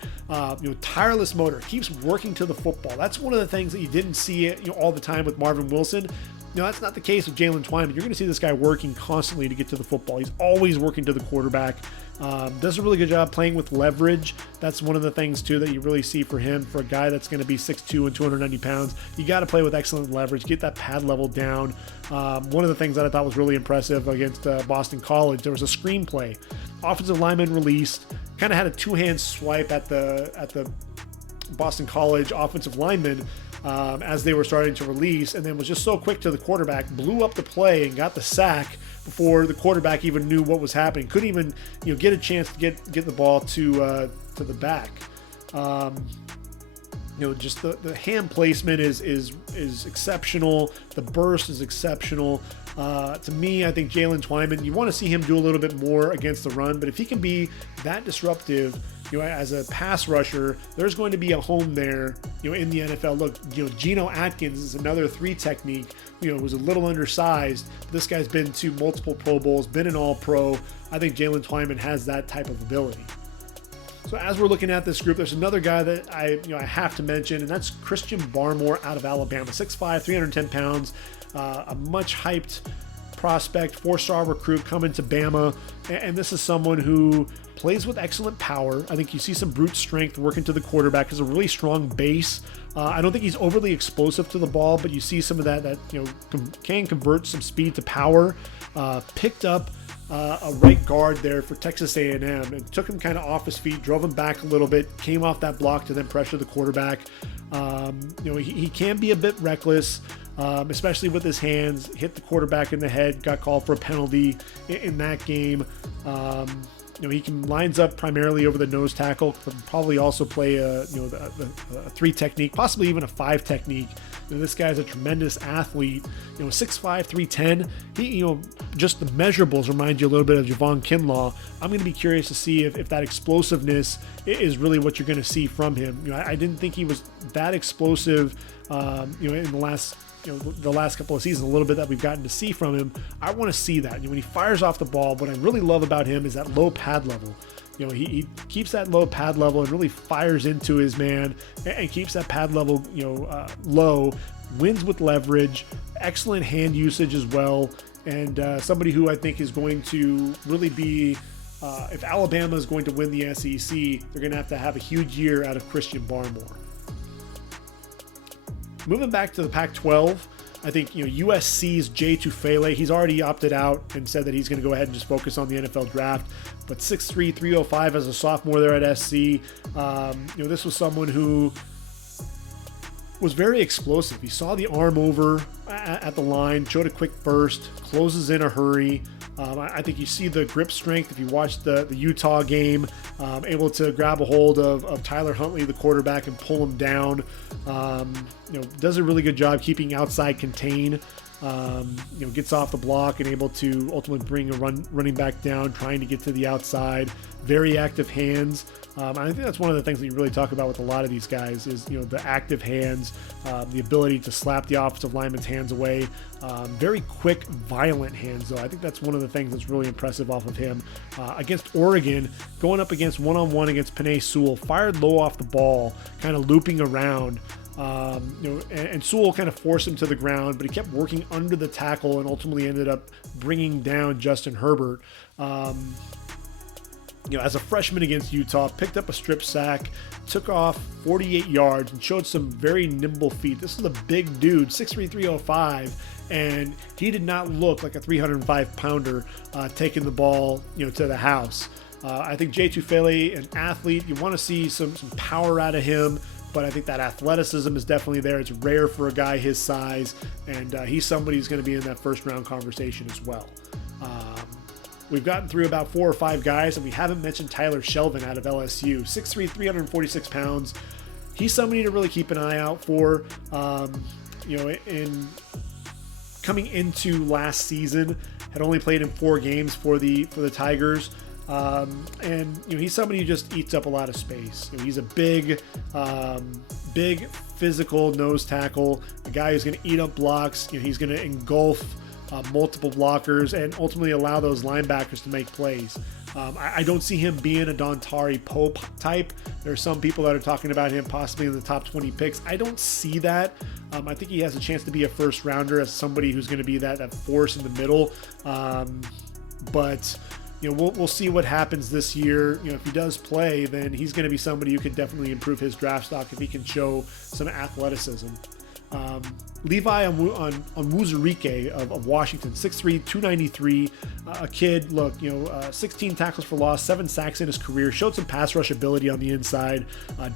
Tireless motor, keeps working to the football. That's one of the things that you didn't see all the time with Marvin Wilson. Now, that's not the case with Jalen Twyman. You're going to see this guy working constantly to get to the football. He's always working to the quarterback. Does a really good job playing with leverage. That's one of the things, too, that you really see for him. For a guy that's going to be 6'2 and 290 pounds, you got to play with excellent leverage, get that pad level down. One of the things that I thought was really impressive against Boston College, there was a screenplay. Offensive lineman released, kind of had a two-hand swipe at the Boston College offensive lineman as they were starting to release, and then was just so quick to the quarterback, blew up the play and got the sack before the quarterback even knew what was happening. Couldn't even get a chance to get the ball to the back. Just the hand placement is exceptional. The burst is exceptional. To me, I think Jalen Twyman, you want to see him do a little bit more against the run, but if he can be that disruptive, as a pass rusher, there's going to be a home there, in the NFL. Look, Geno Atkins is another 3 technique, was a little undersized. This guy's been to multiple Pro Bowls, been an All-Pro. I think Jalen Twyman has that type of ability. So as we're looking at this group, there's another guy that I have to mention, and that's Christian Barmore out of Alabama, 6'5", 310 pounds, a much hyped prospect, 4-star recruit coming to Bama, and this is someone who plays with excellent power. I think you see some brute strength working to the quarterback, has a really strong base. I don't think he's overly explosive to the ball, but you see some of that can convert some speed to power. Picked up a right guard there for Texas A&M and took him kind of off his feet, drove him back a little bit, came off that block to then pressure the quarterback. He can be a bit reckless, especially with his hands, hit the quarterback in the head, got called for a penalty in that game. He can lines up primarily over the nose tackle, but probably also play a 3 technique, possibly even a 5 technique. This guy's a tremendous athlete, 6'5", 310. He, just the measurables remind you a little bit of Javon Kinlaw. I'm going to be curious to see if that explosiveness is really what you're going to see from him. I didn't think he was that explosive, in the last couple of seasons, a little bit that we've gotten to see from him. I want to see that. When he fires off the ball, what I really love about him is that low pad level. He keeps that low pad level and really fires into his man and keeps that pad level, low, wins with leverage, excellent hand usage as well. And somebody who I think is going to really be, if Alabama is going to win the SEC, they're going to have a huge year out of Christian Barmore. Moving back to the Pac-12, I think USC's Jay Tufele, he's already opted out and said that he's going to go ahead and just focus on the NFL draft. But 6'3", 305 as a sophomore there at SC. This was someone who was very explosive. He saw the arm over at the line, showed a quick burst, closes in a hurry. I think you see the grip strength if you watch the Utah game, able to grab a hold of Tyler Huntley, the quarterback, and pull him down. Does a really good job keeping outside contain. Gets off the block and able to ultimately bring a running back down, trying to get to the outside. Very active hands. I think that's one of the things that you really talk about with a lot of these guys is, the active hands, the ability to slap the offensive lineman's hands away. Very quick, violent hands, though. I think that's one of the things that's really impressive off of him. Against Oregon, going up against one-on-one against Penei Sewell, fired low off the ball, kind of looping around. And Sewell kind of forced him to the ground, but he kept working under the tackle and ultimately ended up bringing down Justin Herbert. As a freshman against Utah, picked up a strip sack, took off 48 yards, and showed some very nimble feet. This is a big dude, 6'3", 305, and he did not look like a 305-pounder taking the ball, to the house. I think Jay Tufele, an athlete, you want to see some power out of him, but I think that athleticism is definitely there. It's rare for a guy his size, and he's somebody who's going to be in that first-round conversation as well. We've gotten through about 4 or 5 guys, and we haven't mentioned Tyler Shelvin out of LSU. 6'3", 346 pounds. He's somebody to really keep an eye out for. In coming into last season, had only played in 4 games for the Tigers. He's somebody who just eats up a lot of space. He's a big physical nose tackle, a guy who's going to eat up blocks. He's going to engulf multiple blockers and ultimately allow those linebackers to make plays. I don't see him being a Dontari Pope type. There are some people that are talking about him possibly in the top 20 picks. I don't see that. I think he has a chance to be a first rounder as somebody who's going to be that force in the middle. But we'll see what happens this year. If he does play, then he's going to be somebody who could definitely improve his draft stock if he can show some athleticism. Levi Onwuzurike of Washington, 6'3", 293, a kid, 16 tackles for loss, 7 sacks in his career, showed some pass rush ability on the inside,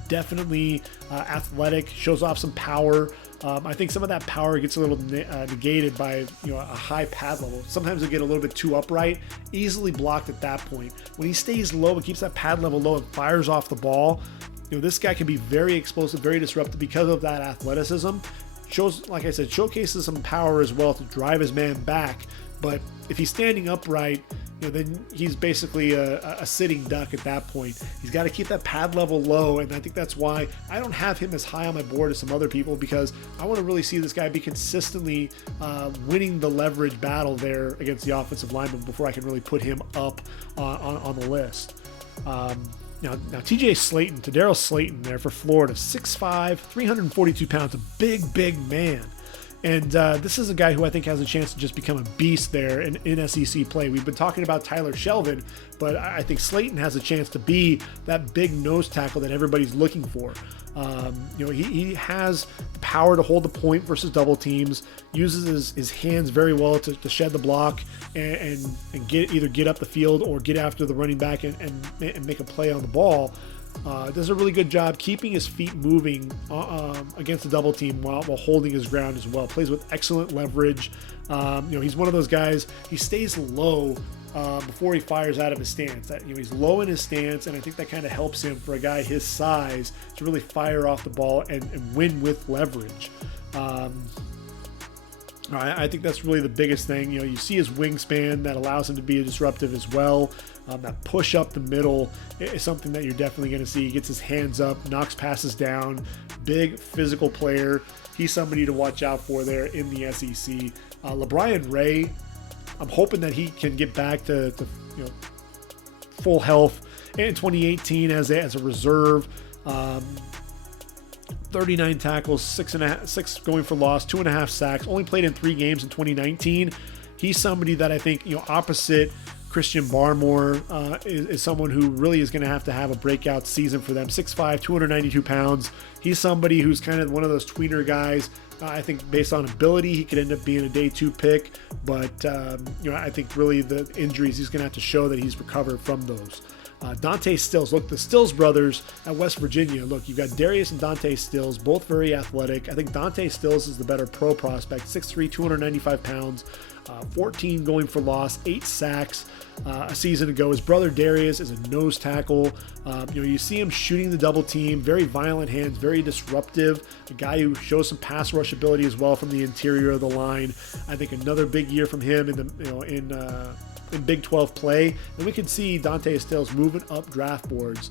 definitely athletic, shows off some power. I think some of that power gets a little negated by a high pad level. Sometimes they get a little bit too upright, easily blocked at that point. When he stays low and keeps that pad level low and fires off the ball, this guy can be very explosive, very disruptive because of that athleticism. Showcases some power as well to drive his man back. But if he's standing upright, then he's basically a sitting duck at that point. He's got to keep that pad level low, and I think that's why I don't have him as high on my board as some other people, because I want to really see this guy be consistently winning the leverage battle there against the offensive lineman before I can really put him up on the list. Now Tadarius Slayton there for Florida, 6'5", 342 pounds, a big man. And this is a guy who I think has a chance to just become a beast there in SEC play. We've been talking about Tyler Shelvin, but I think Slayton has a chance to be that big nose tackle that everybody's looking for. He has the power to hold the point versus double teams, uses his hands very well to shed the block and get up the field or get after the running back and make a play on the ball. Does a really good job keeping his feet moving against the double team while holding his ground as well. Plays with excellent leverage. He's one of those guys, he stays low before he fires out of his stance. He's low in his stance, and I think that kind of helps him, for a guy his size, to really fire off the ball and win with leverage. I think that's really the biggest thing. You see his wingspan that allows him to be disruptive as well. That push up the middle is something that you're definitely going to see. He gets his hands up, knocks passes down, big physical player. He's somebody to watch out for there in the SEC. LeBrian Ray, I'm hoping that he can get back to full health in 2018 as a reserve. 39 tackles, 6 going for loss, 2.5 sacks, only played in 3 games in 2019. He's somebody that I think, opposite Christian Barmore, is someone who really is going to have a breakout season for them. 6'5", 292 pounds. He's somebody who's kind of one of those tweener guys. I think based on ability, he could end up being a day 2 pick, but I think really the injuries, he's going to have to show that he's recovered from those. Dante Stills, the Stills brothers at West Virginia. You've got Darius and Dante Stills, both very athletic. I think Dante Stills is the better pro prospect, 6'3", 295 pounds, 14 going for loss, 8 sacks a season ago. His brother Darius is a nose tackle. You see him shooting the double team, very violent hands, very disruptive, a guy who shows some pass rush ability as well from the interior of the line. I think another big year from him in Big 12 play, and we can see Dante Stills moving up draft boards.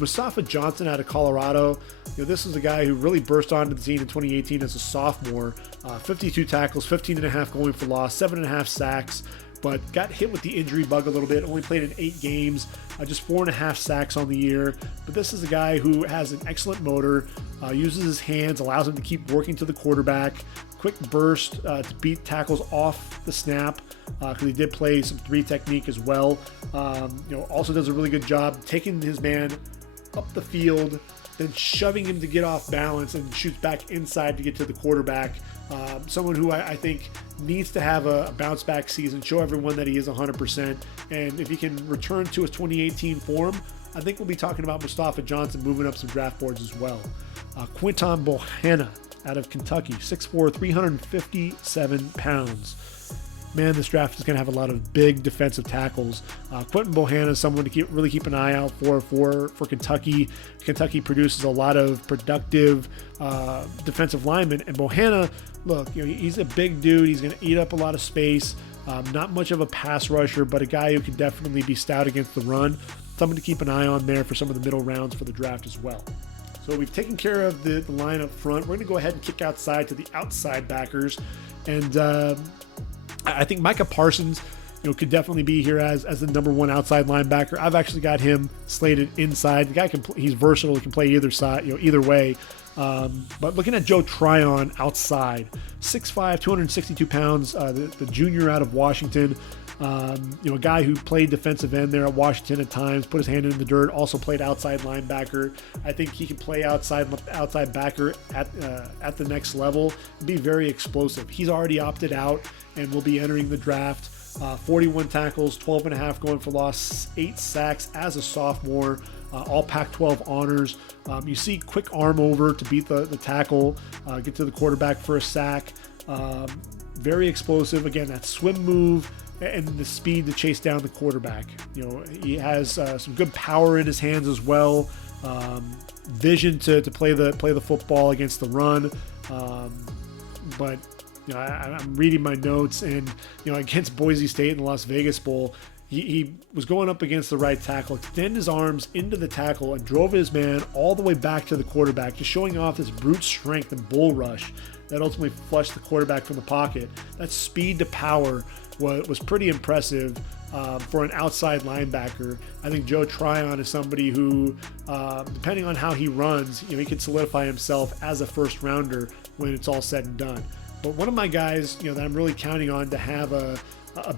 Mustafa Johnson out of Colorado, this is a guy who really burst onto the scene in 2018 as a sophomore. 52 tackles, 15.5 going for loss, 7.5 sacks, but got hit with the injury bug a little bit, only played in 8 games, just 4.5 sacks on the year. But this is a guy who has an excellent motor, uses his hands, allows him to keep working to the quarterback, quick burst to beat tackles off the snap, because he did play some 3 technique as well. Also does a really good job taking his man up the field, then shoving him to get off balance and shoots back inside to get to the quarterback. Someone who I think needs to have a bounce back season, show everyone that he is 100%. And if he can return to his 2018 form, I think we'll be talking about Mustafa Johnson moving up some draft boards as well. Quinton Bohanna out of Kentucky, 6'4", 357 pounds. Man, this draft is going to have a lot of big defensive tackles. Quinton Bohanna is someone to really keep an eye out for Kentucky. Kentucky produces a lot of productive defensive linemen, and Bohanna, he's a big dude. He's going to eat up a lot of space. Not much of a pass rusher, but a guy who can definitely be stout against the run. Someone to keep an eye on there for some of the middle rounds for the draft as well. So we've taken care of the line up front. We're going to go ahead and kick outside to the outside backers. And I think Micah Parsons, could definitely be here as the number one outside linebacker. I've actually got him slated inside. The guy he's versatile. He can play either side, either way. But looking at Joe Tryon outside, 6'5", 262 pounds, the junior out of Washington. A guy who played defensive end there at Washington at times, put his hand in the dirt, also played outside linebacker. I think he can play outside backer at the next level and be very explosive. He's already opted out and will be entering the draft. 41 tackles, 12.5 going for loss, 8 sacks as a sophomore. All Pac-12 honors. You see quick arm over to beat the tackle, get to the quarterback for a sack. Very explosive. Again, that swim move and the speed to chase down the quarterback. He has some good power in his hands as well. Vision to play the football against the run. But I'm reading my notes, and against Boise State in the Las Vegas Bowl, he was going up against the right tackle, extended his arms into the tackle, and drove his man all the way back to the quarterback, just showing off his brute strength and bull rush that ultimately flushed the quarterback from the pocket. That speed to power was pretty impressive for an outside linebacker. I think Joe Tryon is somebody who, depending on how he runs, he could solidify himself as a first rounder when it's all said and done. But one of my guys, that I'm really counting on to have a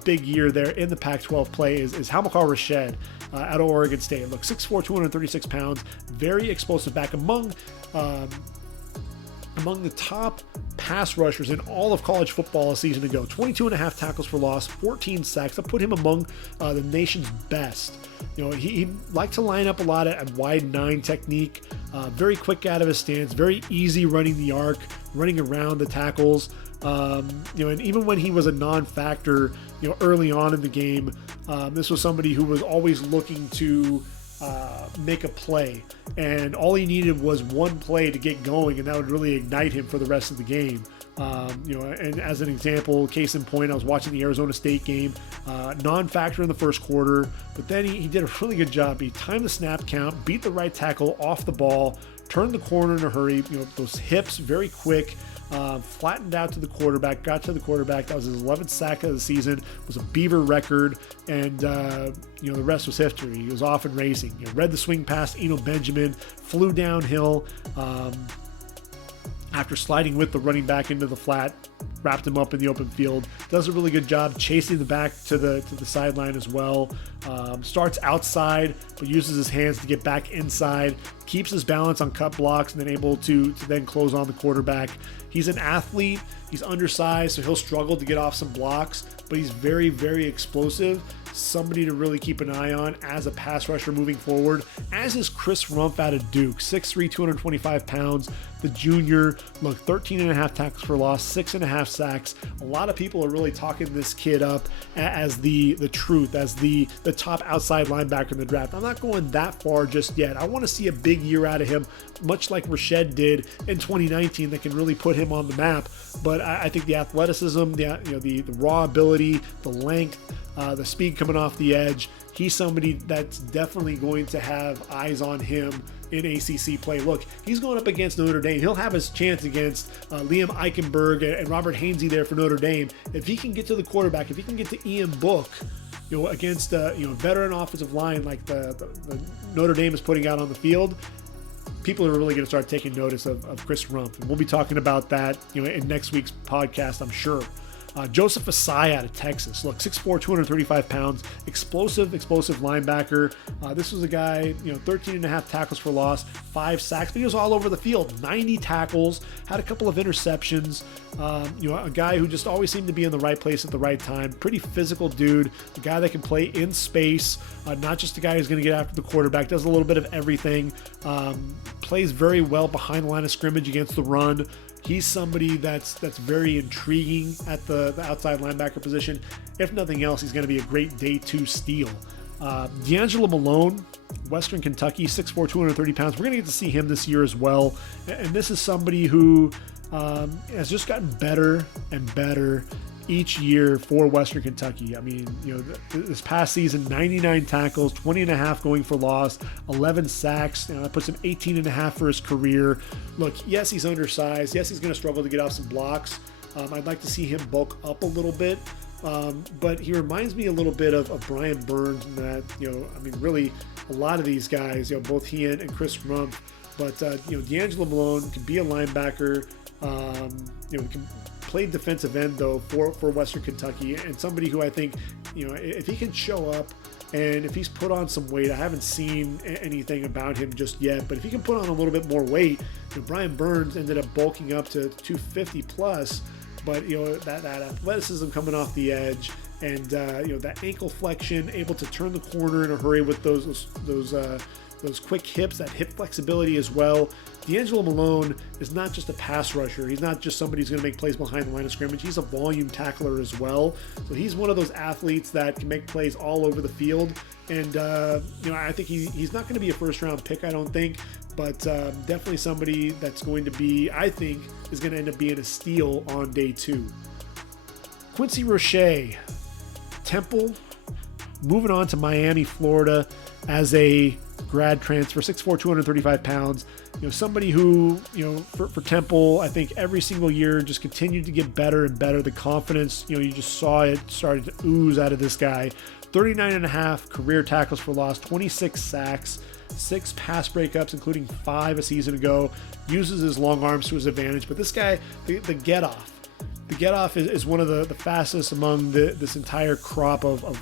big year there in the Pac-12 play is Hamilcar Rashed out of Oregon State. Look, 6'4", 236 pounds, very explosive back, among the top pass rushers in all of college football a season ago. 22.5 tackles for loss, 14 sacks. That put him among the nation's best. He liked to line up a lot at wide 9 technique, very quick out of his stance, very easy running the arc, running around the tackles. And even when he was a non-factor, early on in the game, this was somebody who was always looking to make a play, and all he needed was one play to get going, and that would really ignite him for the rest of the game. And as an example, case in point, I was watching the Arizona State game, non-factor in the first quarter, but then he did a really good job. He timed the snap count, beat the right tackle off the ball, turned the corner in a hurry, those hips very quick, flattened out to the quarterback, got to the quarterback. That was his 11th sack of the season. It was a Beaver record, and the rest was history. He was off and racing. Read the swing past Eno Benjamin, flew downhill after sliding with the running back into the flat, wrapped him up in the open field. Does a really good job chasing the back to the sideline as well. Starts outside, but uses his hands to get back inside. Keeps his balance on cut blocks, and then able to then close on the quarterback. He's an athlete. He's undersized, so he'll struggle to get off some blocks, but he's very, very explosive. Somebody to really keep an eye on as a pass rusher moving forward, as is Chris Rumph out of Duke, 6'3", 225 pounds. The junior, look, 13.5 tackles for loss, 6.5 sacks. A lot of people are really talking this kid up as the truth, as the top outside linebacker in the draft. I'm not going that far just yet. I want to see a big year out of him, much like Rashed did in 2019, that can really put him on the map. But I think the athleticism, the raw ability, the length, the speed coming off the edge, he's somebody that's definitely going to have eyes on him in ACC play. Look, he's going up against Notre Dame. He'll have his chance against Liam Eichenberg and Robert Hainsey there for Notre Dame. If he can get to the quarterback, if he can get to Ian Book, against a veteran offensive line like the Notre Dame is putting out on the field, people are really going to start taking notice of Chris Rumph. And we'll be talking about that in next week's podcast, I'm sure. Joseph Asai out of Texas. Look, 6'4", 235 pounds, explosive linebacker. This was a guy, 13.5 tackles for loss, 5 sacks, but he was all over the field. 90 tackles, had a couple of interceptions. A guy who just always seemed to be in the right place at the right time. Pretty physical dude, a guy that can play in space, not just a guy who's going to get after the quarterback, does a little bit of everything, plays very well behind the line of scrimmage against the run. He's somebody that's very intriguing at the outside linebacker position. If nothing else, he's going to be a great day 2 steal. D'Angelo Malone, Western Kentucky, 6'4", 230 pounds. We're going to get to see him this year as well. And this is somebody who has just gotten better and better each year for Western Kentucky. I mean, this past season, 99 tackles, 20.5 going for loss, 11 sacks. That puts him 18.5 for his career. Look, yes, he's undersized. Yes, he's going to struggle to get off some blocks. I'd like to see him bulk up a little bit. but he reminds me a little bit of Brian Burns in that, really a lot of these guys, both he and Chris Rumpf, but, D'Angelo Malone can be a linebacker, can play defensive end, though, for Western Kentucky, and somebody who I think, if he can show up and if he's put on some weight, I haven't seen anything about him just yet, but if he can put on a little bit more weight, Brian Burns ended up bulking up to 250 plus, but that athleticism coming off the edge, and that ankle flexion, able to turn the corner in a hurry with those quick hips, that hip flexibility as well. D'Angelo Malone is not just a pass rusher. He's not just somebody who's going to make plays behind the line of scrimmage. He's a volume tackler as well. So he's one of those athletes that can make plays all over the field. And, I think he's not going to be a first-round pick, I don't think, but definitely somebody that's going to be, I think, is going to end up being a steal on day 2. Quincy Roche, Temple, moving on to Miami, Florida as a grad transfer, 6'4", 235 pounds. Somebody who, for Temple, I think every single year just continued to get better and better. The confidence, you just saw it started to ooze out of this guy. 39.5 career tackles for loss, 26 sacks, 6 pass breakups, including 5 a season ago. Uses his long arms to his advantage. But this guy, the get-off. The get-off is one of the fastest among this entire crop of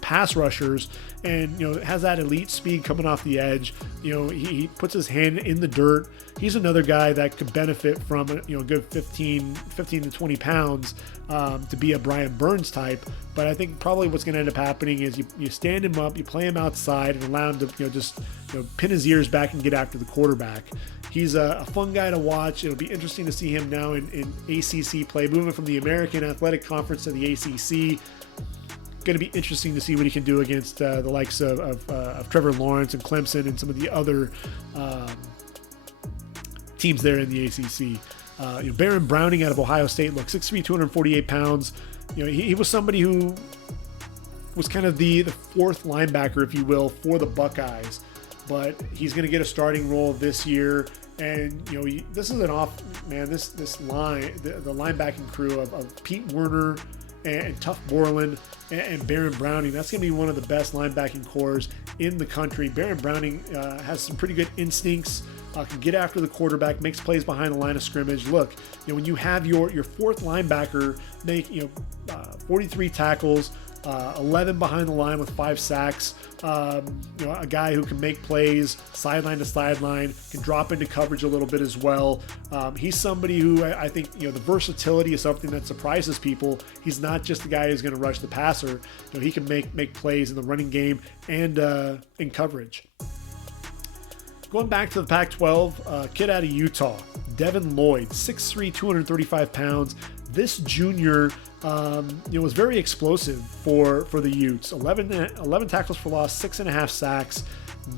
pass rushers, and has that elite speed coming off the edge. He puts his hand in the dirt. He's another guy that could benefit from a good 15 to 20 pounds to be a Brian Burns type. But I think probably what's going to end up happening is you stand him up, you play him outside, and allow him to just pin his ears back and get after the quarterback. He's a fun guy to watch. It'll be interesting to see him now in ACC play, moving from the American Athletic Conference to the ACC. Going to be interesting to see what he can do against the likes of Trevor Lawrence and Clemson and some of the other teams there in the ACC. Baron Browning out of Ohio State, 6'3", 248 pounds. He was somebody who was kind of the fourth linebacker, if you will, for the Buckeyes. But he's going to get a starting role this year. And, this is this line, the linebacking crew of Pete Werner and Tuff Borland and Baron Browning, that's going to be one of the best linebacking cores in the country. Baron Browning has some pretty good instincts, can get after the quarterback, makes plays behind the line of scrimmage. Look, when you have your fourth linebacker make 43 tackles, 11 behind the line with 5 sacks, a guy who can make plays sideline to sideline, can drop into coverage a little bit as well. He's somebody who I think, the versatility is something that surprises people. He's not just the guy who's going to rush the passer. He can make plays in the running game and in coverage. Going back to the Pac-12, kid out of Utah, Devin Lloyd, 6'3", 235 pounds. This junior was very explosive for the Utes. 11 tackles for loss, 6.5 sacks,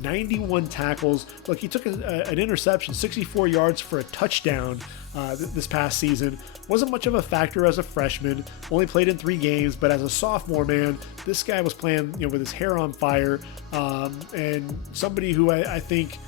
91 tackles. Look, he took an interception, 64 yards for a touchdown this past season. Wasn't much of a factor as a freshman. Only played in 3 games, but as a sophomore, man, this guy was playing with his hair on fire, and somebody who I think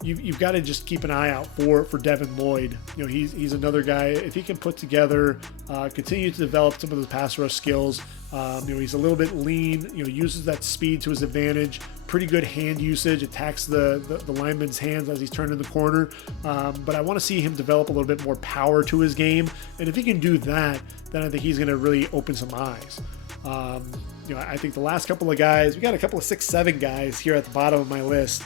you've got to just keep an eye out for Devin Lloyd. He's another guy, if he can put together, continue to develop some of those pass rush skills. He's a little bit lean, uses that speed to his advantage, pretty good hand usage, attacks the lineman's hands as he's turning the corner. But I want to see him develop a little bit more power to his game. And if he can do that, then I think he's going to really open some eyes. I think the last couple of guys, we got a couple of 6'7" guys here at the bottom of my list.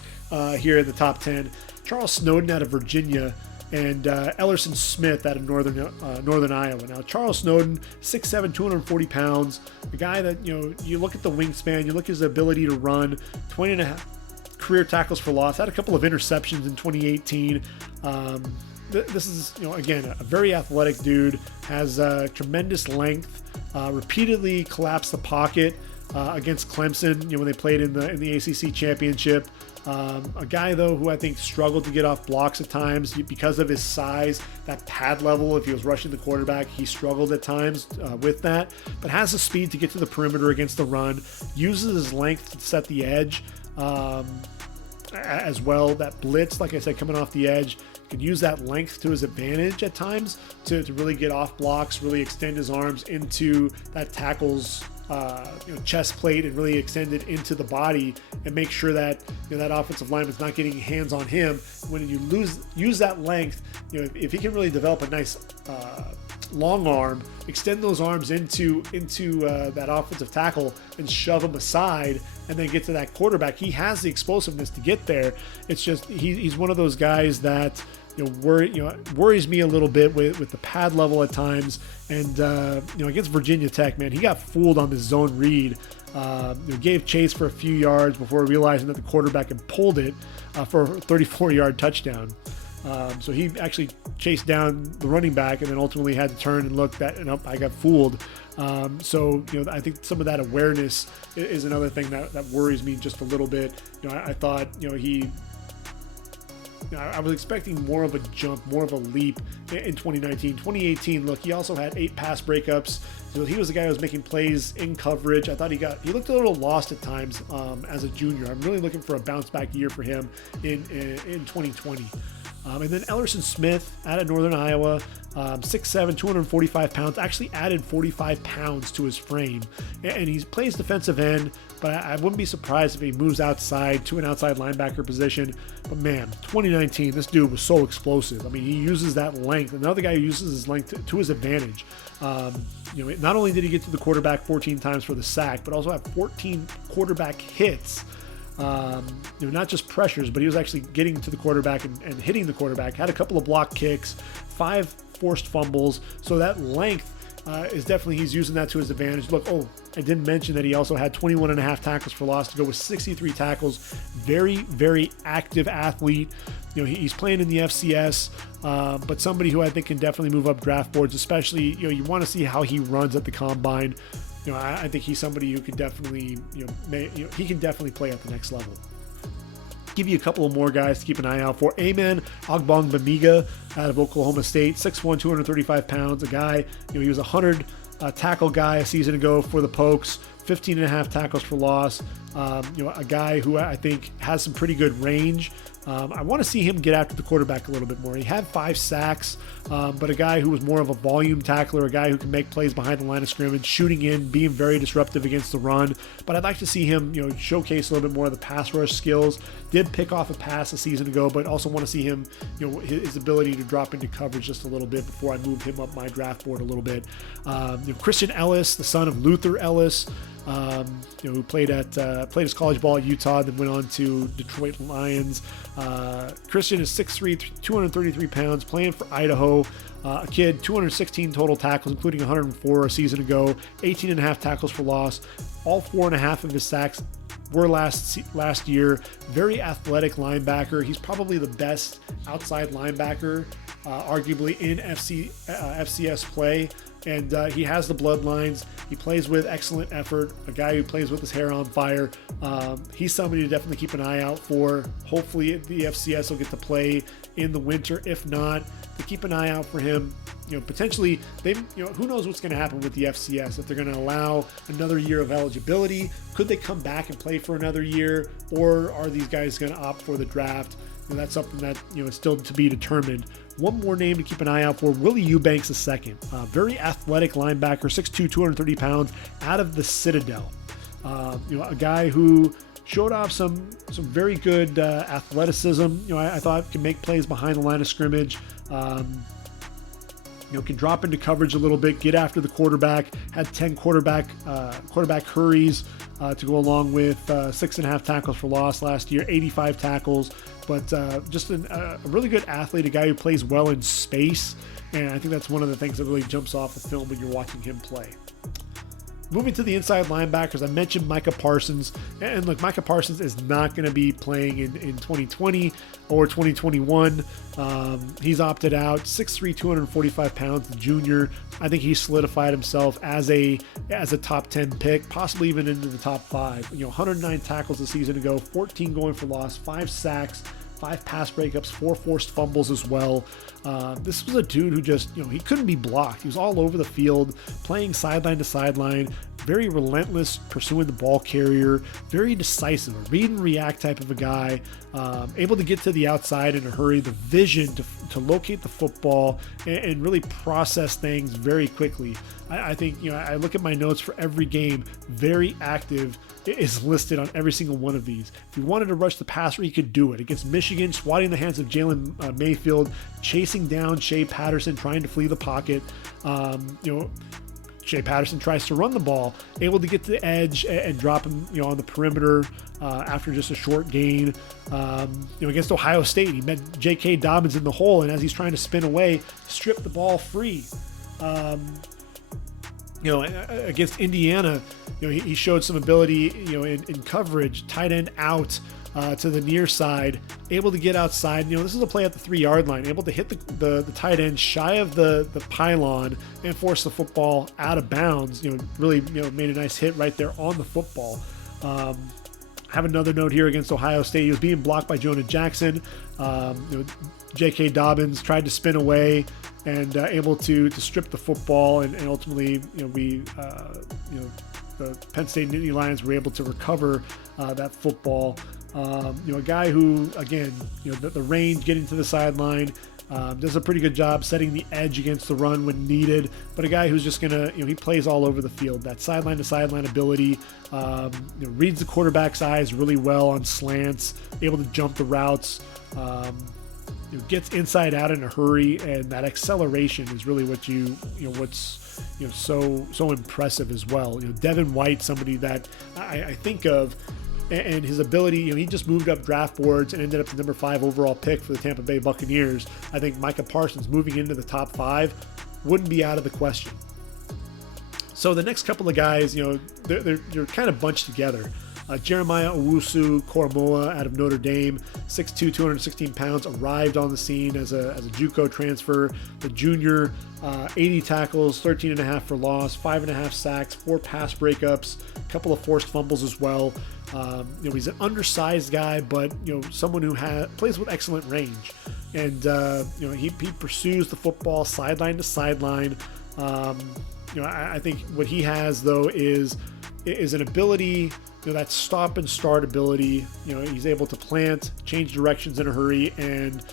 Here in the top 10, Charles Snowden out of Virginia and Ellerson Smith out of northern Iowa. Now, Charles Snowden, 6'7", 240 pounds, a guy that, you look at the wingspan, you look at his ability to run, 20.5 career tackles for loss, had a couple of interceptions in 2018. This is, again, a very athletic dude, has tremendous length, repeatedly collapsed the pocket against Clemson, when they played in the ACC championship. A guy, though, who I think struggled to get off blocks at times because of his size, that pad level. If he was rushing the quarterback, he struggled at times with that, but has the speed to get to the perimeter against the run, uses his length to set the edge as well. That blitz, like I said, coming off the edge, can use that length to his advantage at times to really get off blocks, really extend his arms into that tackle's chest plate and really extend it into the body and make sure that that offensive lineman's not getting hands on him. When you use that length, if he can really develop a nice long arm, extend those arms into that offensive tackle and shove him aside and then get to that quarterback, he has the explosiveness to get there. It's just he's one of those guys that worries me a little bit with the pad level at times. And against Virginia Tech, man, he got fooled on this zone read. Gave chase for a few yards before realizing that the quarterback had pulled it for a 34-yard touchdown. So he actually chased down the running back and then ultimately had to turn and look that, and I got fooled. I think some of that awareness is another thing that worries me just a little bit. I thought, I was expecting more of a jump, more of a leap in 2019. 2018, look, he also had 8 pass breakups. So he was the guy who was making plays in coverage. I thought he looked a little lost at times as a junior. I'm really looking for a bounce back year for him in 2020. And then Ellerson Smith out of Northern Iowa, 6'7", 245 pounds, actually added 45 pounds to his frame. And he plays defensive end, but I wouldn't be surprised if he moves outside to an outside linebacker position. But man, 2019, this dude was so explosive. I mean, he uses that length. Another guy who uses his length to his advantage. Not only did he get to the quarterback 14 times for the sack, but also had 14 quarterback hits. Not just pressures, but he was actually getting to the quarterback and hitting the quarterback. Had a couple of block kicks, 5 forced fumbles. So that length is definitely, he's using that to his advantage. Look, I didn't mention that he also had 21 and a half tackles for loss to go with 63 tackles. Very, very active athlete. He's playing in the FCS, but somebody who I think can definitely move up draft boards, especially, you want to see how he runs at the combine. I think he's somebody who can definitely, he can definitely play at the next level. Give you a couple of more guys to keep an eye out for. Amen Ogbongbemiga out of Oklahoma State, 6'1", 235 pounds. A guy, he was a 100 tackle guy a season ago for the Pokes, 15 and a half tackles for loss. A guy who I think has some pretty good range. I want to see him get after the quarterback a little bit more. He had 5 sacks, but a guy who was more of a volume tackler, a guy who can make plays behind the line of scrimmage, shooting in, being very disruptive against the run. But I'd like to see him, showcase a little bit more of the pass rush skills. Did pick off a pass a season ago, but also want to see him, his ability to drop into coverage just a little bit before I move him up my draft board a little bit. Christian Ellis, the son of Luther Ellis, who played his college ball at Utah, then went on to Detroit Lions. Christian is 6'3", 233 pounds, playing for Idaho. A kid, 216 total tackles, including 104 a season ago, 18 and a half tackles for loss. All 4.5 of his sacks were last year. Very athletic linebacker. He's probably the best outside linebacker, arguably in FCS play. And he has the bloodlines. He plays with excellent effort. A guy who plays with his hair on fire. He's somebody to definitely keep an eye out for. Hopefully the FCS will get to play in the winter. If not, to keep an eye out for him. Potentially, who knows what's going to happen with the FCS, if they're going to allow another year of eligibility. Could they come back and play for another year, or are these guys going to opt for the draft? That's something that is still to be determined. One more name to keep an eye out for, Willie Eubanks II. Very athletic linebacker, 6'2", 230 pounds, out of the Citadel. A guy who showed off some very good athleticism. I thought can make plays behind the line of scrimmage. Can drop into coverage a little bit, get after the quarterback. Had 10 quarterback hurries to go along with 6.5 tackles for loss last year, 85 tackles. But just a really good athlete, a guy who plays well in space. And I think that's one of the things that really jumps off the film when you're watching him play. Moving to the inside linebackers, I mentioned Micah Parsons. And look, Micah Parsons is not going to be playing in 2020 or 2021. He's opted out. 6'3", 245 pounds, the junior. I think he solidified himself as a top 10 pick, possibly even into the top 5. 109 tackles a season ago, 14 going for loss, 5 sacks, 5 pass breakups, 4 forced fumbles as well. This was a dude who just, he couldn't be blocked. He was all over the field, playing sideline to sideline, very relentless, pursuing the ball carrier, very decisive, a read and react type of a guy, able to get to the outside in a hurry, the vision to locate the football and really process things very quickly. I think, I look at my notes for every game, very active is listed on every single one of these. If he wanted to rush the passer, he could do it. Against Michigan, swatting the hands of Jalen Mayfield, chasing down Shea Patterson, trying to flee the pocket. Shea Patterson tries to run the ball, able to get to the edge and drop him, on the perimeter after just a short gain. Against Ohio State, he met J.K. Dobbins in the hole, and as he's trying to spin away, stripped the ball free. Against Indiana, he showed some ability, in coverage, tight end out to the near side, able to get outside. This is a play at the 3-yard line, able to hit the tight end shy of the pylon and force the football out of bounds. Really, made a nice hit right there on the football. Have another note here against Ohio State. He was being blocked by Jonah Jackson. J.K. Dobbins tried to spin away and able to strip the football, and ultimately, the Penn State Nittany Lions were able to recover that football. A guy who, again, the range, getting to the sideline, does a pretty good job setting the edge against the run when needed, but a guy who's just gonna, he plays all over the field. That sideline to sideline ability, reads the quarterback's eyes really well on slants, able to jump the routes, gets inside out in a hurry, and that acceleration is really what what's so impressive as well. Devin White, somebody that I think of, and his ability, he just moved up draft boards and ended up the number 5 overall pick for the Tampa Bay Buccaneers. I think Micah Parsons moving into the top 5 wouldn't be out of the question. So the next couple of guys, they're kind of bunched together. Jeremiah Owusu-Koramoah out of Notre Dame, 6'2", 216 pounds, arrived on the scene as a JUCO transfer. The junior, 80 tackles, 13.5 for loss, 5.5 sacks, 4 pass breakups, a couple of forced fumbles as well. He's an undersized guy, but someone who plays with excellent range, and he pursues the football sideline to sideline. I think what he has though is an ability, that stop and start ability. He's able to plant, change directions in a hurry, and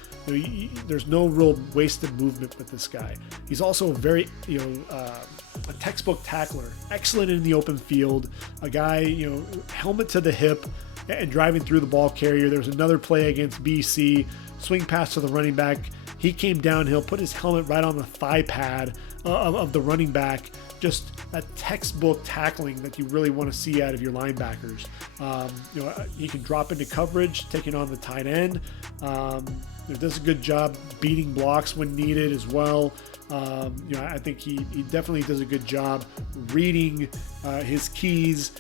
there's no real wasted movement with this guy. He's also a very, a textbook tackler, excellent in the open field, a guy, helmet to the hip and driving through the ball carrier. There was another play against BC, swing pass to the running back. He came downhill, put his helmet right on the thigh pad of the running back. Just that textbook tackling that you really want to see out of your linebackers. He can drop into coverage, taking on the tight end. Does a good job beating blocks when needed as well. I think he definitely does a good job reading his keys,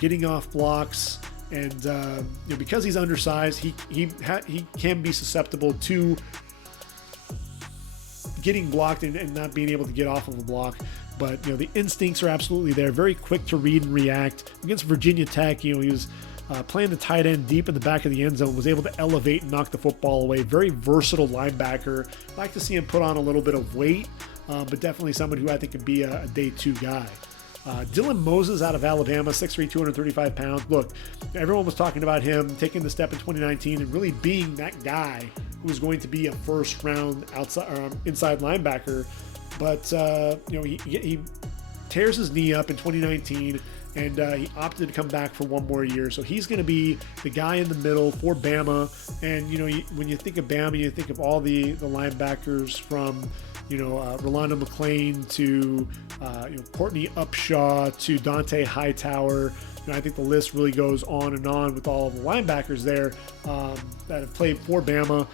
getting off blocks, and because he's undersized, he can be susceptible to getting blocked and not being able to get off of a block. But the instincts are absolutely there. Very quick to read and react. Against Virginia Tech, he was playing the tight end deep in the back of the end zone, was able to elevate and knock the football away. Very versatile linebacker. I'd like to see him put on a little bit of weight, but definitely someone who I think could be a day 2 guy. Dylan Moses out of Alabama, 6'3", 235 pounds. Look, everyone was talking about him taking the step in 2019 and really being that guy who was going to be a first-round inside linebacker. But he tears his knee up in 2019, and he opted to come back for one more year. So he's going to be the guy in the middle for Bama. And when you think of Bama, you think of all the linebackers from Rolando McClain to Courtney Upshaw to Dante Hightower. I think the list really goes on and on with all of the linebackers there that have played for Bama.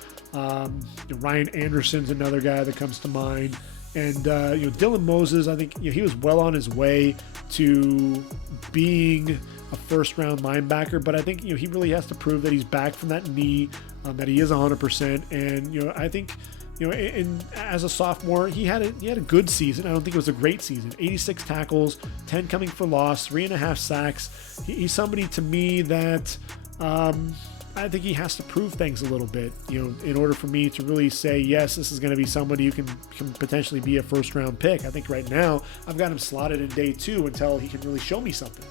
Ryan Anderson's another guy that comes to mind. And Dylan Moses, I think he was well on his way to being a first-round linebacker, but I think he really has to prove that he's back from that knee, that he is 100%. And I think as a sophomore, he had a good season. I don't think it was a great season. 86 tackles, 10 coming for loss, 3.5 sacks. He's somebody to me that I think he has to prove things a little bit, in order for me to really say, yes, this is going to be somebody who can potentially be a first-round pick. I think right now I've got him slotted in day 2 until he can really show me something.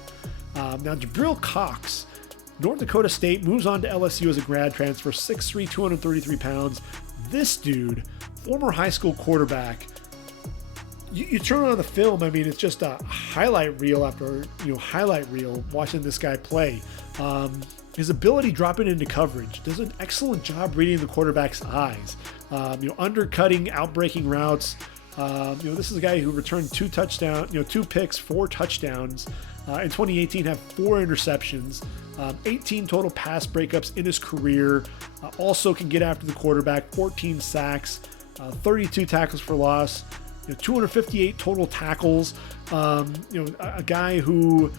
Now, Jabril Cox, North Dakota State, moves on to LSU as a grad transfer, 6'3", 233 pounds. This dude, former high school quarterback, you turn on the film, I mean, it's just a highlight reel after highlight reel watching this guy play. His ability dropping into coverage, does an excellent job reading the quarterback's eyes, undercutting, outbreaking routes. This is a guy who returned 2 picks, 4 touchdowns. In 2018, had 4 interceptions, 18 total pass breakups in his career. Also can get after the quarterback, 14 sacks, 32 tackles for loss, 258 total tackles. A guy who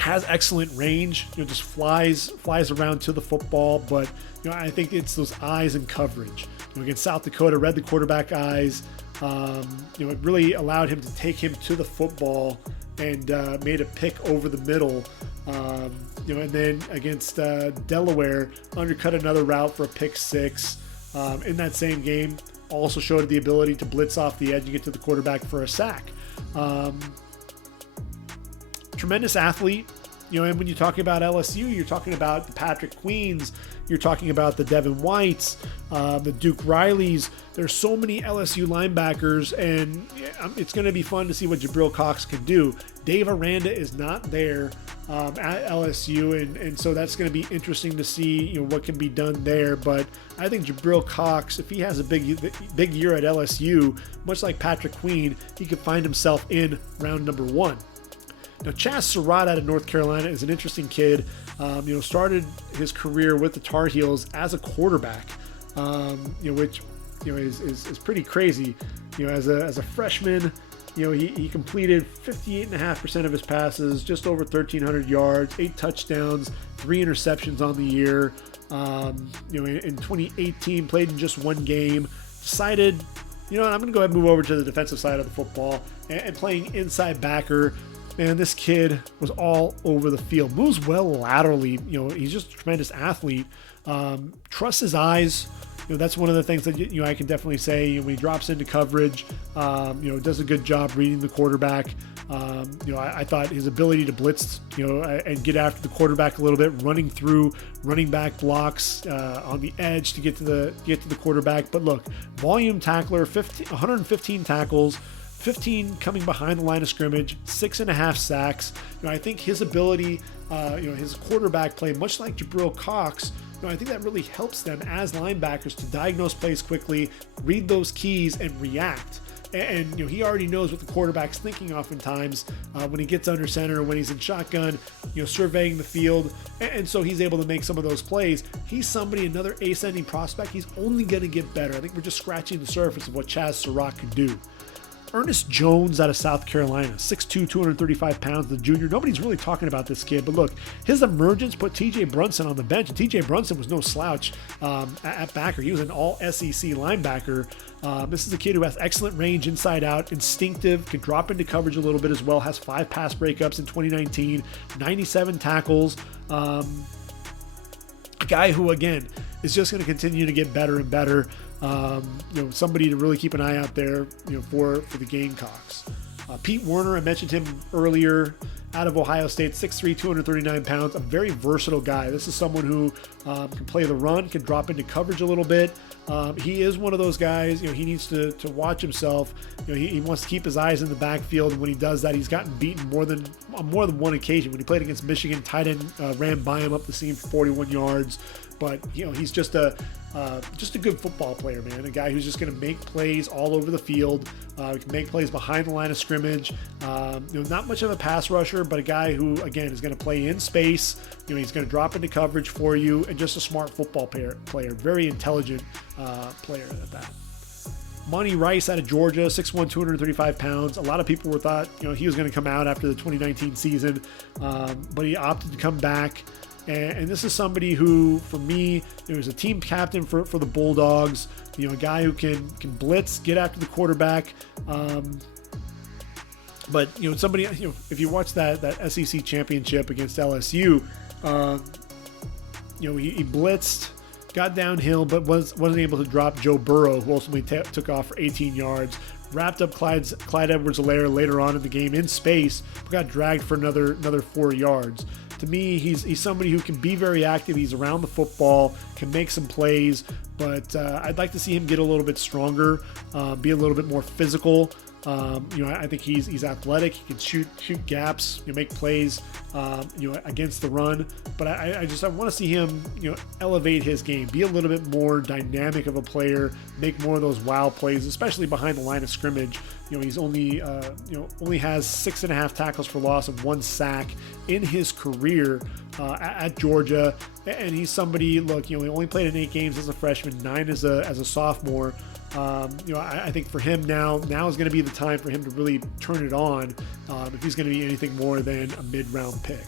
has excellent range, just flies around to the football, but I think it's those eyes and coverage. Against South Dakota, read the quarterback eyes. It really allowed him to take him to the football and made a pick over the middle. And then against Delaware, undercut another route for a pick 6. In that same game, also showed the ability to blitz off the edge and get to the quarterback for a sack. Tremendous athlete, and when you're talking about LSU, you're talking about the Patrick Queens, you're talking about the Devin Whites, the Duke Rileys. There's so many LSU linebackers, and it's going to be fun to see what Jabril Cox can do. Dave Aranda is not there at LSU, and so that's going to be interesting to see what can be done there. But I think Jabril Cox, if he has a big year at LSU, much like Patrick Queen, he could find himself in round number 1. Now, Chaz Surratt out of North Carolina is an interesting kid. Started his career with the Tar Heels as a quarterback, which is pretty crazy. As a freshman, he completed 58.5% of his passes, just over 1,300 yards, 8 touchdowns, 3 interceptions on the year. In 2018, played in just 1 game. Decided, I'm going to go ahead and move over to the defensive side of the football and playing inside backer. Man, this kid was all over the field. Moves well laterally. He's just a tremendous athlete. Trusts his eyes. That's one of the things that I can definitely say. When he drops into coverage, does a good job reading the quarterback. I thought his ability to blitz, and get after the quarterback a little bit, running through running back blocks on the edge to get to the quarterback. But look, volume tackler, 115 tackles. 15 coming behind the line of scrimmage, 6.5 sacks. I think his ability, his quarterback play, much like Jabril Cox, I think that really helps them as linebackers to diagnose plays quickly, read those keys, and react. And he already knows what the quarterback's thinking oftentimes when he gets under center, when he's in shotgun, surveying the field. And so he's able to make some of those plays. He's another ascending prospect. He's only going to get better. I think we're just scratching the surface of what Chaz Surratt can do. Ernest Jones out of South Carolina, 6'2", 235 pounds, the junior. Nobody's really talking about this kid, but look, his emergence put T.J. Brunson on the bench, and T.J. Brunson was no slouch at backer. He was an all-SEC linebacker. This is a kid who has excellent range inside out, instinctive, can drop into coverage a little bit as well, has 5 pass breakups in 2019, 97 tackles. A guy who, again, is just going to continue to get better and better. Somebody to really keep an eye out there, for the Gamecocks. Pete Werner, I mentioned him earlier, out of Ohio State, 6'3", 239 pounds, a very versatile guy. This is someone who can play the run, can drop into coverage a little bit. He is one of those guys, he needs to watch himself. He wants to keep his eyes in the backfield, and when he does that, he's gotten beaten on more than one occasion. When he played against Michigan, tight end ran by him up the seam for 41 yards. But he's just a good football player, man. A guy who's just going to make plays all over the field. Can make plays behind the line of scrimmage. Not much of a pass rusher, but a guy who, again, is going to play in space. He's going to drop into coverage for you, and just a smart football player. Very intelligent player at that. Monty Rice out of Georgia, 6'1", 235 pounds. A lot of people thought he was going to come out after the 2019 season, but he opted to come back. And this is somebody who, for me, is a team captain for the Bulldogs. A guy who can blitz, get after the quarterback. But somebody, if you watch that SEC championship against LSU, He blitzed, got downhill, but wasn't able to drop Joe Burrow, who ultimately took off for 18 yards. Wrapped up Clyde Edwards-Helaire later on in the game in space, but got dragged for another 4 yards. To me, he's somebody who can be very active. He's around the football, can make some plays, but I'd like to see him get a little bit stronger, be a little bit more physical. I think he's athletic. He can shoot gaps, make plays, against the run. But I want to see him, elevate his game, be a little bit more dynamic of a player, make more of those wow plays, especially behind the line of scrimmage. He's only has 6.5 tackles for loss and 1 sack in his career at Georgia. And he's somebody, he only played in 8 games as a freshman, 9 as a sophomore. I think for him now is going to be the time for him to really turn it on if he's going to be anything more than a mid-round pick.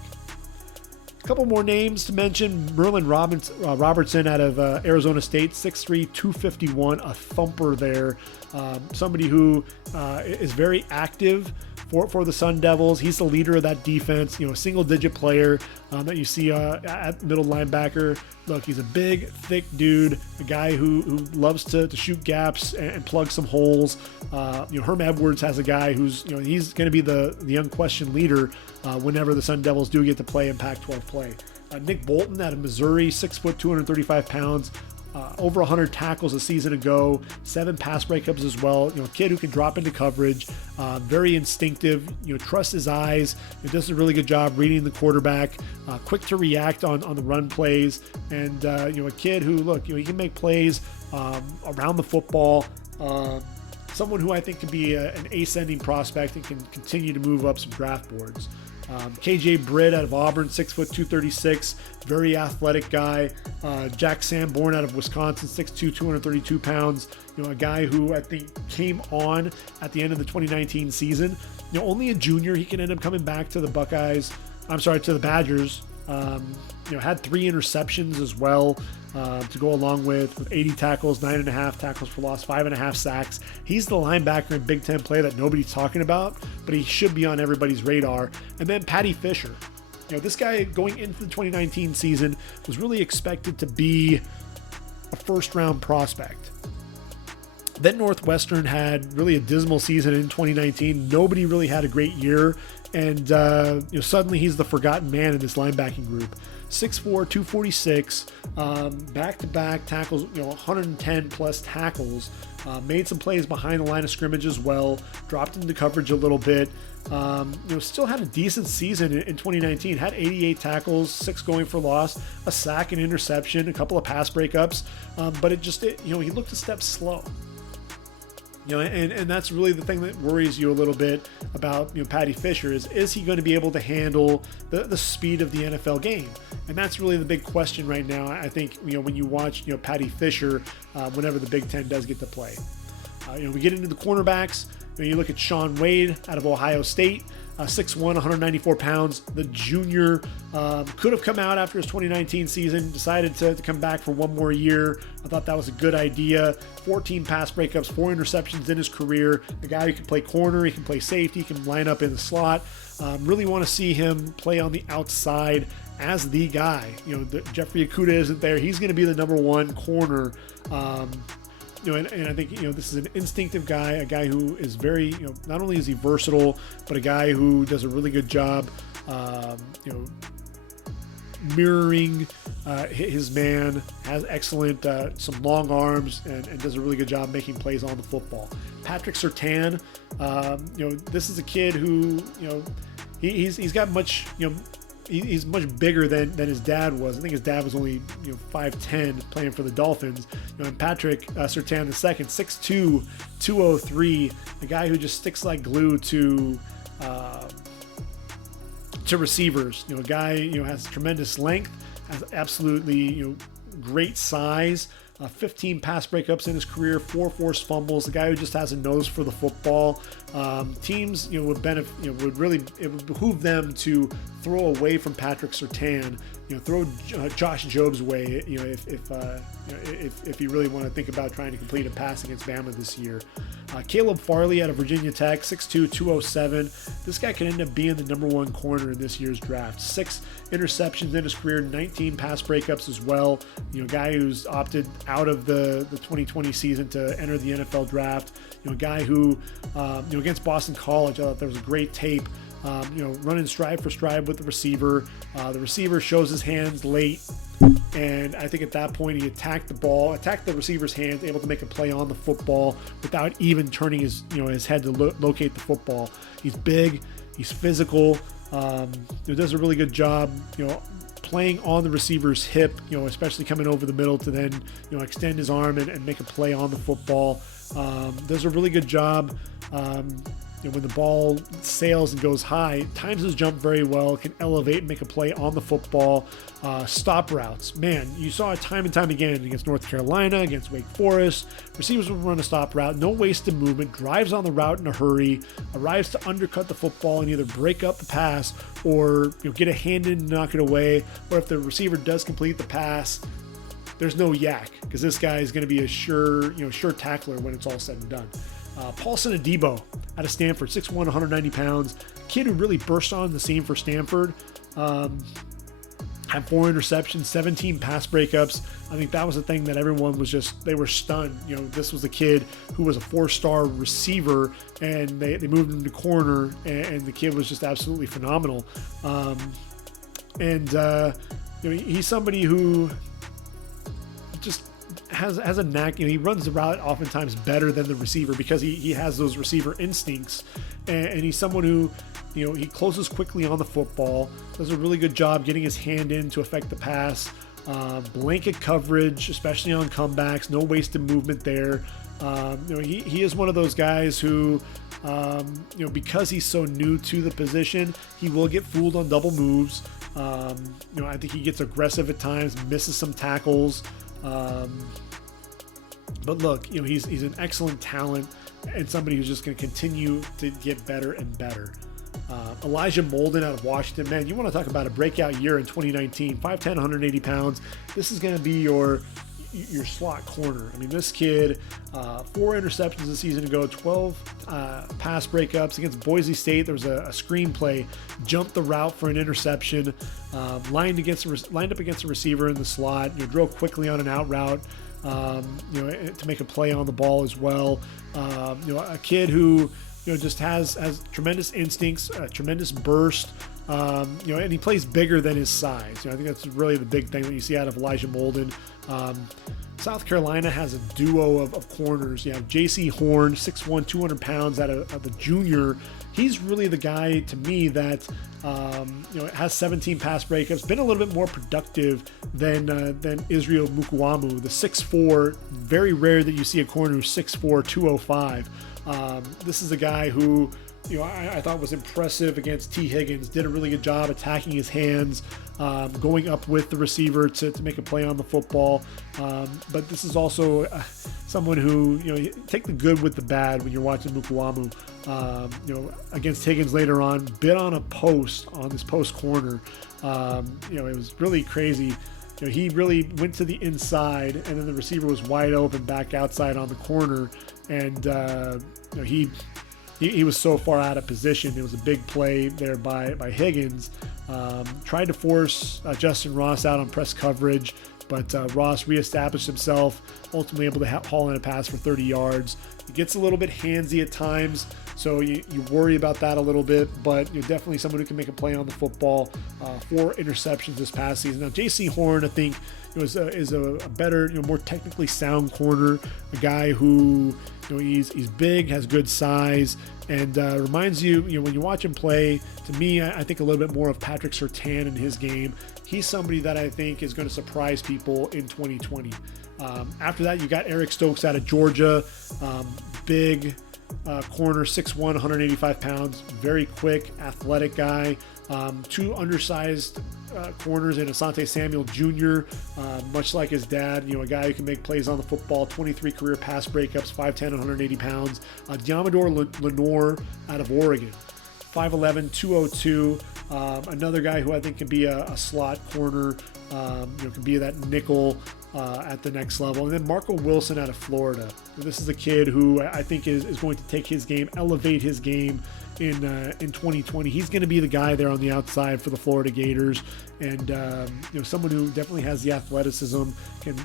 A couple more names to mention. Merlin Robertson out of Arizona State, 6'3", 251, a thumper there. Somebody who is very active for the Sun Devils. He's the leader of that defense, a single-digit player that you see at middle linebacker. Look, he's a big, thick dude, a guy who loves to shoot gaps and plug some holes. Herm Edwards has a guy who's, he's going to be the unquestioned leader whenever the Sun Devils do get to play in Pac-12 play. Nick Bolton out of Missouri, 6 foot, 235 pounds. Over 100 tackles a season ago, 7 pass breakups as well. A kid who can drop into coverage, very instinctive. Trusts his eyes. He does a really good job reading the quarterback. Quick to react on the run plays, and a kid who he can make plays around the football. Someone who I think can be an ascending prospect and can continue to move up some draft boards. KJ Britt out of Auburn, 6 foot, 236, very athletic guy. Jack Sanborn out of Wisconsin, 6'2", 232 pounds. A guy who I think came on at the end of the 2019 season. Only a junior. He can end up coming back to the to the Badgers. Had 3 interceptions as well to go along with 80 tackles, 9.5 tackles for loss, 5.5 sacks. He's the linebacker in Big Ten play that nobody's talking about, but he should be on everybody's radar. And then Patty Fisher. This guy going into the 2019 season was really expected to be a first-round prospect. Then Northwestern had really a dismal season in 2019. Nobody really had a great year. And suddenly he's the forgotten man in this linebacking group. 6'4", 246, back-to-back tackles, 110 plus tackles. Made some plays behind the line of scrimmage as well. Dropped into coverage a little bit. Still had a decent season in 2019. Had 88 tackles, 6 going for loss, a sack, an interception, a couple of pass breakups. But he looked a step slow. And that's really the thing that worries you a little bit about Patty Fisher is he going to be able to handle the speed of the NFL game? And that's really the big question right now. I think when you watch Patty Fisher whenever the Big Ten does get to play. We get into the cornerbacks. You look at Sean Wade out of Ohio State. 6'1", 194 pounds. The junior could have come out after his 2019 season, decided to come back for one more year. I thought that was a good idea. 14 pass breakups, 4 interceptions in his career. The guy who can play corner, he can play safety, he can line up in the slot. Really want to see him play on the outside as the guy. Jeffrey Okudah isn't there. He's going to be the number 1 corner. And I think, this is an instinctive guy, a guy who is very, not only is he versatile, but a guy who does a really good job, mirroring his man, has excellent, some long arms, and does a really good job making plays on the football. Patrick Surtain, this is a kid who, he's got much, he's much bigger than his dad was. I think his dad was only 5'10", playing for the Dolphins. And Patrick Surtain II, 6'2", 203, a guy who just sticks like glue to receivers. A guy has tremendous length, has absolutely great size. 15 pass breakups in his career, 4 forced fumbles. The guy who just has a nose for the football. Teams, would benefit. It would behoove them to throw away from Patrick Surtain throw Josh Jobs' way, if you really want to think about trying to complete a pass against Bama this year. Caleb Farley out of Virginia Tech, 6'2", 207. This guy could end up being the number one corner in this year's draft. 6 interceptions in his career, 19 pass breakups as well. Guy who's opted out of the 2020 season to enter the NFL draft. A guy who, against Boston College, I thought there was a great tape. Running stride for stride with the receiver. The receiver shows his hands late, and I think at that point he attacked the receiver's hands, able to make a play on the football without even turning his head to locate the football. He's big, he's physical. Does a really good job, playing on the receiver's hip, especially coming over the middle to then, extend his arm and make a play on the football. Does a really good job. When the ball sails and goes high, times his jump very well, can elevate and make a play on the football. Stop routes. Man, you saw it time and time again against North Carolina, against Wake Forest. Receivers will run a stop route, no wasted movement, drives on the route in a hurry, arrives to undercut the football and either break up the pass or get a hand in and knock it away. Or if the receiver does complete the pass, there's no yak, because this guy is going to be a sure tackler when it's all said and done. Paulson Adebo out of Stanford, 6'1", 190 pounds. Kid who really burst on the scene for Stanford. Had 4 interceptions, 17 pass breakups. I think that was the thing that everyone was they were stunned. This was a kid who was a 4-star receiver, and they moved him to corner, and the kid was just absolutely phenomenal. He's somebody who just has a knack. He runs the route oftentimes better than the receiver because he has those receiver instincts, and he's someone who he closes quickly on the football, does a really good job getting his hand in to affect the pass. Blanket coverage, especially on comebacks, no wasted movement there. He is one of those guys who because he's so new to the position, he will get fooled on double moves. I think he gets aggressive at times, misses some tackles. But look, he's an excellent talent and somebody who's just going to continue to get better and better. Elijah Molden out of Washington, man, you want to talk about a breakout year in 2019, 5'10", 180 pounds. This is going to be your slot corner. I mean, this kid, 4 interceptions a season ago, 12 pass breakups against Boise State. There was a screenplay, jumped the route for an interception, lined up against a receiver in the slot, drove quickly on an out route, to make a play on the ball as well. A kid who just has tremendous instincts, a tremendous burst. And he plays bigger than his size. I think that's really the big thing that you see out of Elijah Molden. South Carolina has a duo of corners. You have J.C. Horn, 6'1", 200 pounds out of the junior. He's really the guy to me that has 17 pass breakups, been a little bit more productive than Israel Mukuamu, the 6'4". Very rare that you see a corner who's 6'4", 205. This is a guy who I thought was impressive against T. Higgins, did a really good job attacking his hands, going up with the receiver to make a play on the football. But this is also someone who, take the good with the bad when you're watching Mukuamu. Against Higgins later on, bit on a post on this post corner. It was really crazy. He really went to the inside, and then the receiver was wide open back outside on the corner, and he was so far out of position. It was a big play there by Higgins. Tried to force Justin Ross out on press coverage, but Ross reestablished himself, ultimately able to haul in a pass for 30 yards. It gets a little bit handsy at times, so you worry about that a little bit, but you're definitely someone who can make a play on the football. 4 interceptions this past season. Now, J.C. Horn, I think, is a better, more technically sound corner, a guy who, he's big, has good size, and reminds you, when you watch him play, to me, I think a little bit more of Patrick Surtain in his game. He's somebody that I think is going to surprise people in 2020. After that, you got Eric Stokes out of Georgia, big corner, 6'1", 185 pounds, very quick, athletic guy. 2 undersized corners in Asante Samuel Jr., much like his dad, a guy who can make plays on the football, 23 career pass breakups, 5'10", 180 pounds. Diamador Lenore out of Oregon, 5'11", 202. Another guy who I think can be a slot corner, can be that nickel at the next level. And then Marco Wilson out of Florida. This is a kid who I think is going to take his game, elevate his game in 2020. He's going to be the guy there on the outside for the Florida Gators, and someone who definitely has the athleticism, can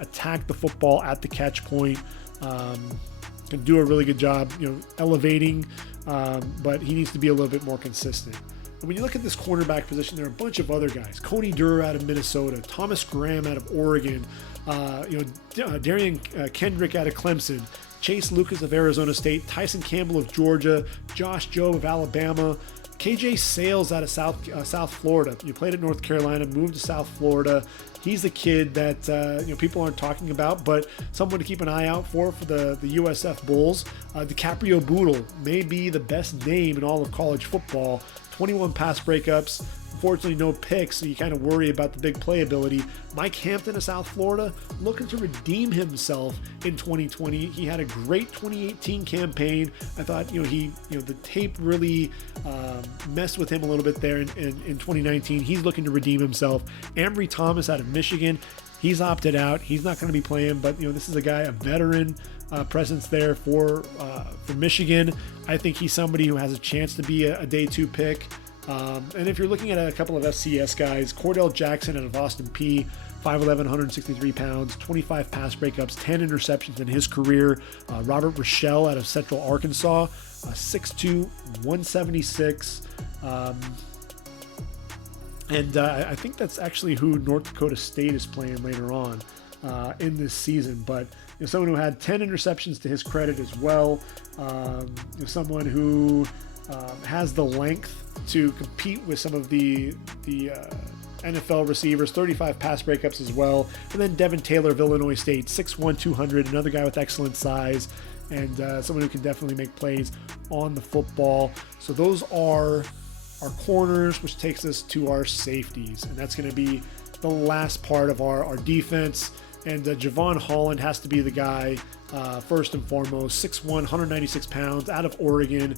attack the football at the catch point, can do a really good job, elevating, but he needs to be a little bit more consistent. And when you look at this cornerback position, there are a bunch of other guys. Coney Durr out of Minnesota, Thomas Graham out of Oregon, Darian Kendrick out of Clemson, Chase Lucas of Arizona State, Tyson Campbell of Georgia, Josh Jobe of Alabama, KJ Sales out of South Florida. You played at North Carolina, moved to South Florida. He's the kid that people aren't talking about, but someone to keep an eye out for the USF Bulls. DiCaprio Bootle may be the best name in all of college football. 21 pass breakups. Unfortunately, no picks, so you kind of worry about the big playability. Mike Hampton of South Florida, looking to redeem himself in 2020. He had a great 2018 campaign. I thought, the tape really messed with him a little bit there in 2019. He's looking to redeem himself. Ambry Thomas out of Michigan, he's opted out. He's not going to be playing, but this is a guy, a veteran presence there for Michigan. I think he's somebody who has a chance to be a day 2 pick. And if you're looking at a couple of FCS guys, Cordell Jackson out of Austin P, 5'11", 163 pounds, 25 pass breakups, 10 interceptions in his career. Robert Rochelle out of Central Arkansas, 6'2", 176. I think that's actually who North Dakota State is playing later on in this season. But someone who had 10 interceptions to his credit as well. Someone who has the length to compete with some of the NFL receivers, 35 pass breakups as well. And then Devin Taylor of Illinois State, 6'1", 200, another guy with excellent size, and someone who can definitely make plays on the football. So those are our corners, which takes us to our safeties. And that's going to be the last part of our defense. And Javon Holland has to be the guy first and foremost. 6'1", 196 pounds, out of Oregon.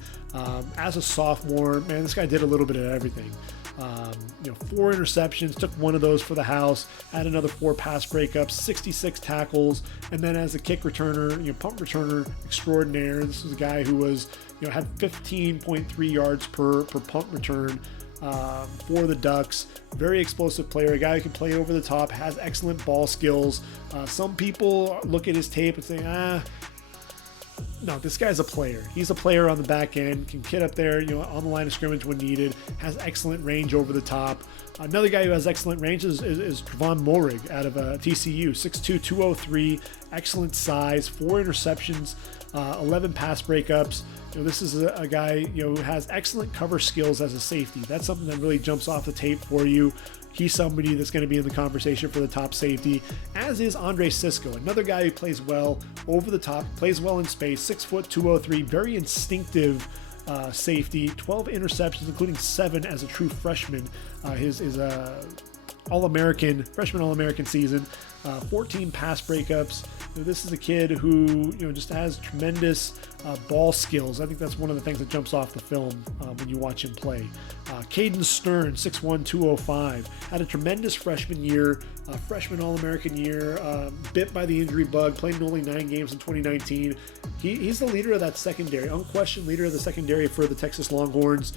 As a sophomore, man, this guy did a little bit of everything. 4 interceptions, took one of those for the house, had another 4 pass breakups, 66 tackles, and then as a kick returner, punt returner extraordinaire. This was a guy who was, had 15.3 yards per punt return for the Ducks. Very explosive player, a guy who can play over the top, has excellent ball skills. Some people look at his tape and say, no, this guy's a player. He's a player on the back end, can get up there, on the line of scrimmage when needed, has excellent range over the top. Another guy who has excellent range is Trevon Moehrig out of TCU, 6'2", 203, excellent size, 4 interceptions, 11 pass breakups. This is a guy, who has excellent cover skills as a safety. That's something that really jumps off the tape for you. He's somebody that's going to be in the conversation for the top safety, as is Andre Sisco, another guy who plays well over the top, plays well in space, 6', 203, very instinctive safety, 12 interceptions, including 7 as a true freshman. His freshman All-American season, 14 pass breakups. This is a kid who just has tremendous ball skills. I think that's one of the things that jumps off the film when you watch him play. Caden Stern, 6'1", 205, had a tremendous freshman year, freshman All-American year, bit by the injury bug, played in only 9 games in 2019. He's the leader of that secondary, unquestioned leader of the secondary for the Texas Longhorns.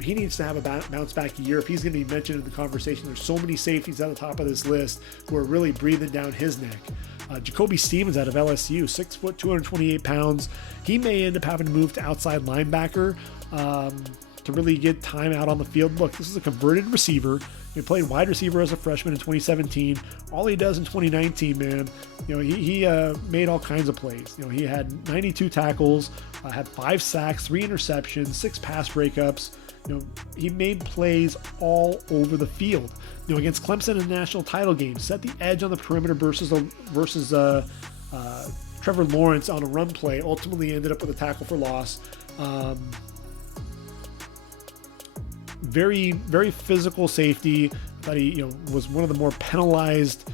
He needs to have a bounce back year if he's going to be mentioned in the conversation. There's so many safeties at the top of this list who are really breathing down his neck. Jacoby Stevens out of LSU, 6 foot, 228 pounds. He may end up having to move to outside linebacker to really get time out on the field. Look, this is a converted receiver. He played wide receiver as a freshman in 2017. All he does in 2019, man, he made all kinds of plays. He had 92 tackles, had 5 sacks, 3 interceptions, 6 pass breakups. He made plays all over the field. Against Clemson in the national title game, set the edge on the perimeter versus Trevor Lawrence on a run play. Ultimately ended up with a tackle for loss. Very, very physical safety. Thought he, was one of the more penalized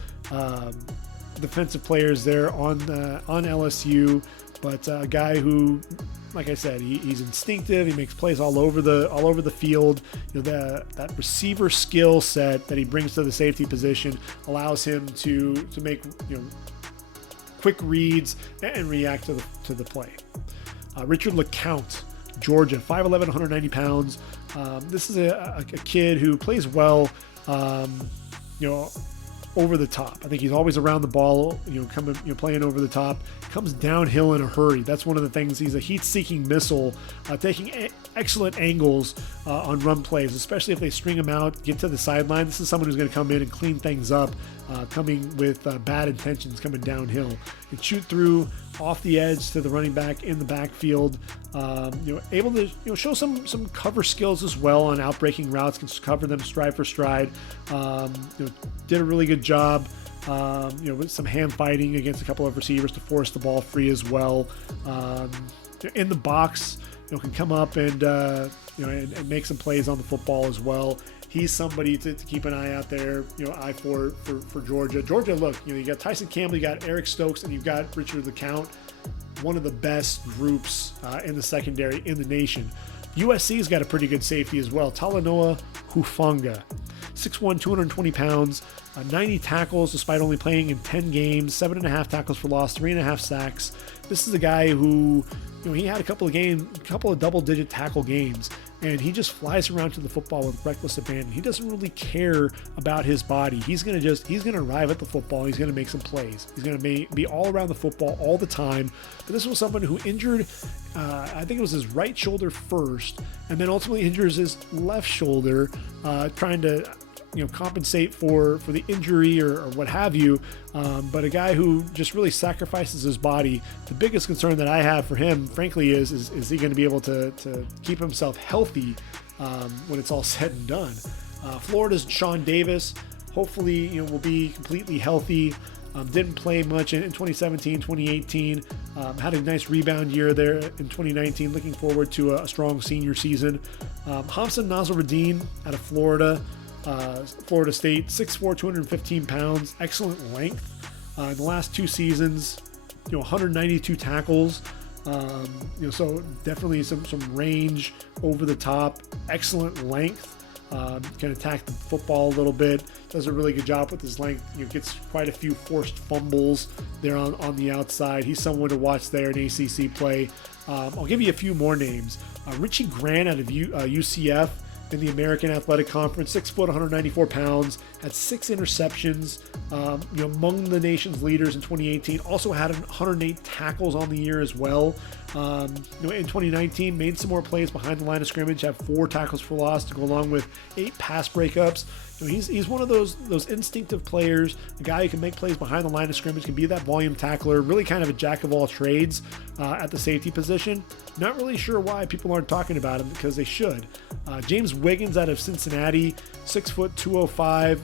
defensive players there on LSU, but a guy who like I said, he's instinctive. He makes plays all over the field. That receiver skill set that he brings to the safety position allows him to make quick reads and react to the play. Richard LeCount, Georgia, 5'11", 190 pounds. This is a kid who plays well, over the top. I think he's always around the ball, playing over the top. Comes downhill in a hurry. That's one of the things. He's a heat-seeking missile, taking excellent angles on run plays, especially if they string him out, get to the sideline. This is someone who's going to come in and clean things up, coming with bad intentions, coming downhill. And shoot through off the edge to the running back in the backfield. Able to show some cover skills as well on outbreaking routes, can cover them stride for stride. Did a really good job. With some hand fighting against a couple of receivers to force the ball free as well. In the box, can come up and make some plays on the football as well. He's somebody to keep an eye out there, eye for Georgia. Georgia, look, you got Tyson Campbell, you got Eric Stokes, and you've got Richard LeCount, one of the best groups in the secondary in the nation. USC's got a pretty good safety as well. Talanoa Hufanga, 6'1", 220 pounds, 90 tackles despite only playing in 10 games, 7.5 tackles for loss, 3.5 sacks. This is a guy who, he had a couple of double-digit tackle games, and he just flies around to the football with reckless abandon. He doesn't really care about his body. He's going to arrive at the football. He's going to make some plays. He's going to be all around the football all the time. But this was someone who injured, I think it was his right shoulder first, and then ultimately injures his left shoulder, trying to compensate for the injury or what have you. But a guy who just really sacrifices his body. The biggest concern that I have for him, frankly, is he going to be able to keep himself healthy when it's all said and done? Florida's Sean Davis, hopefully, will be completely healthy. Didn't play much in 2017, 2018. Had a nice rebound year there in 2019. Looking forward to a strong senior season. Hamza Nasruddin out of Florida. Florida State, 6'4", 215 pounds, excellent length. In the last 2 seasons, 192 tackles. So definitely some range over the top, excellent length. Can attack the football a little bit. Does a really good job with his length. Gets quite a few forced fumbles there on the outside. He's someone to watch there in ACC play. I'll give you a few more names. Richie Grant out of UCF. In the American Athletic Conference, 6', 194 pounds, had 6 interceptions, among the nation's leaders in 2018. Also had 108 tackles on the year as well. In 2019, made some more plays behind the line of scrimmage, had 4 tackles for loss to go along with 8 pass breakups. He's one of those instinctive players, a guy who can make plays behind the line of scrimmage, can be that volume tackler, really kind of a jack of all trades at the safety position. Not really sure why people aren't talking about him, because they should. James Wiggins out of Cincinnati, 6 foot 205.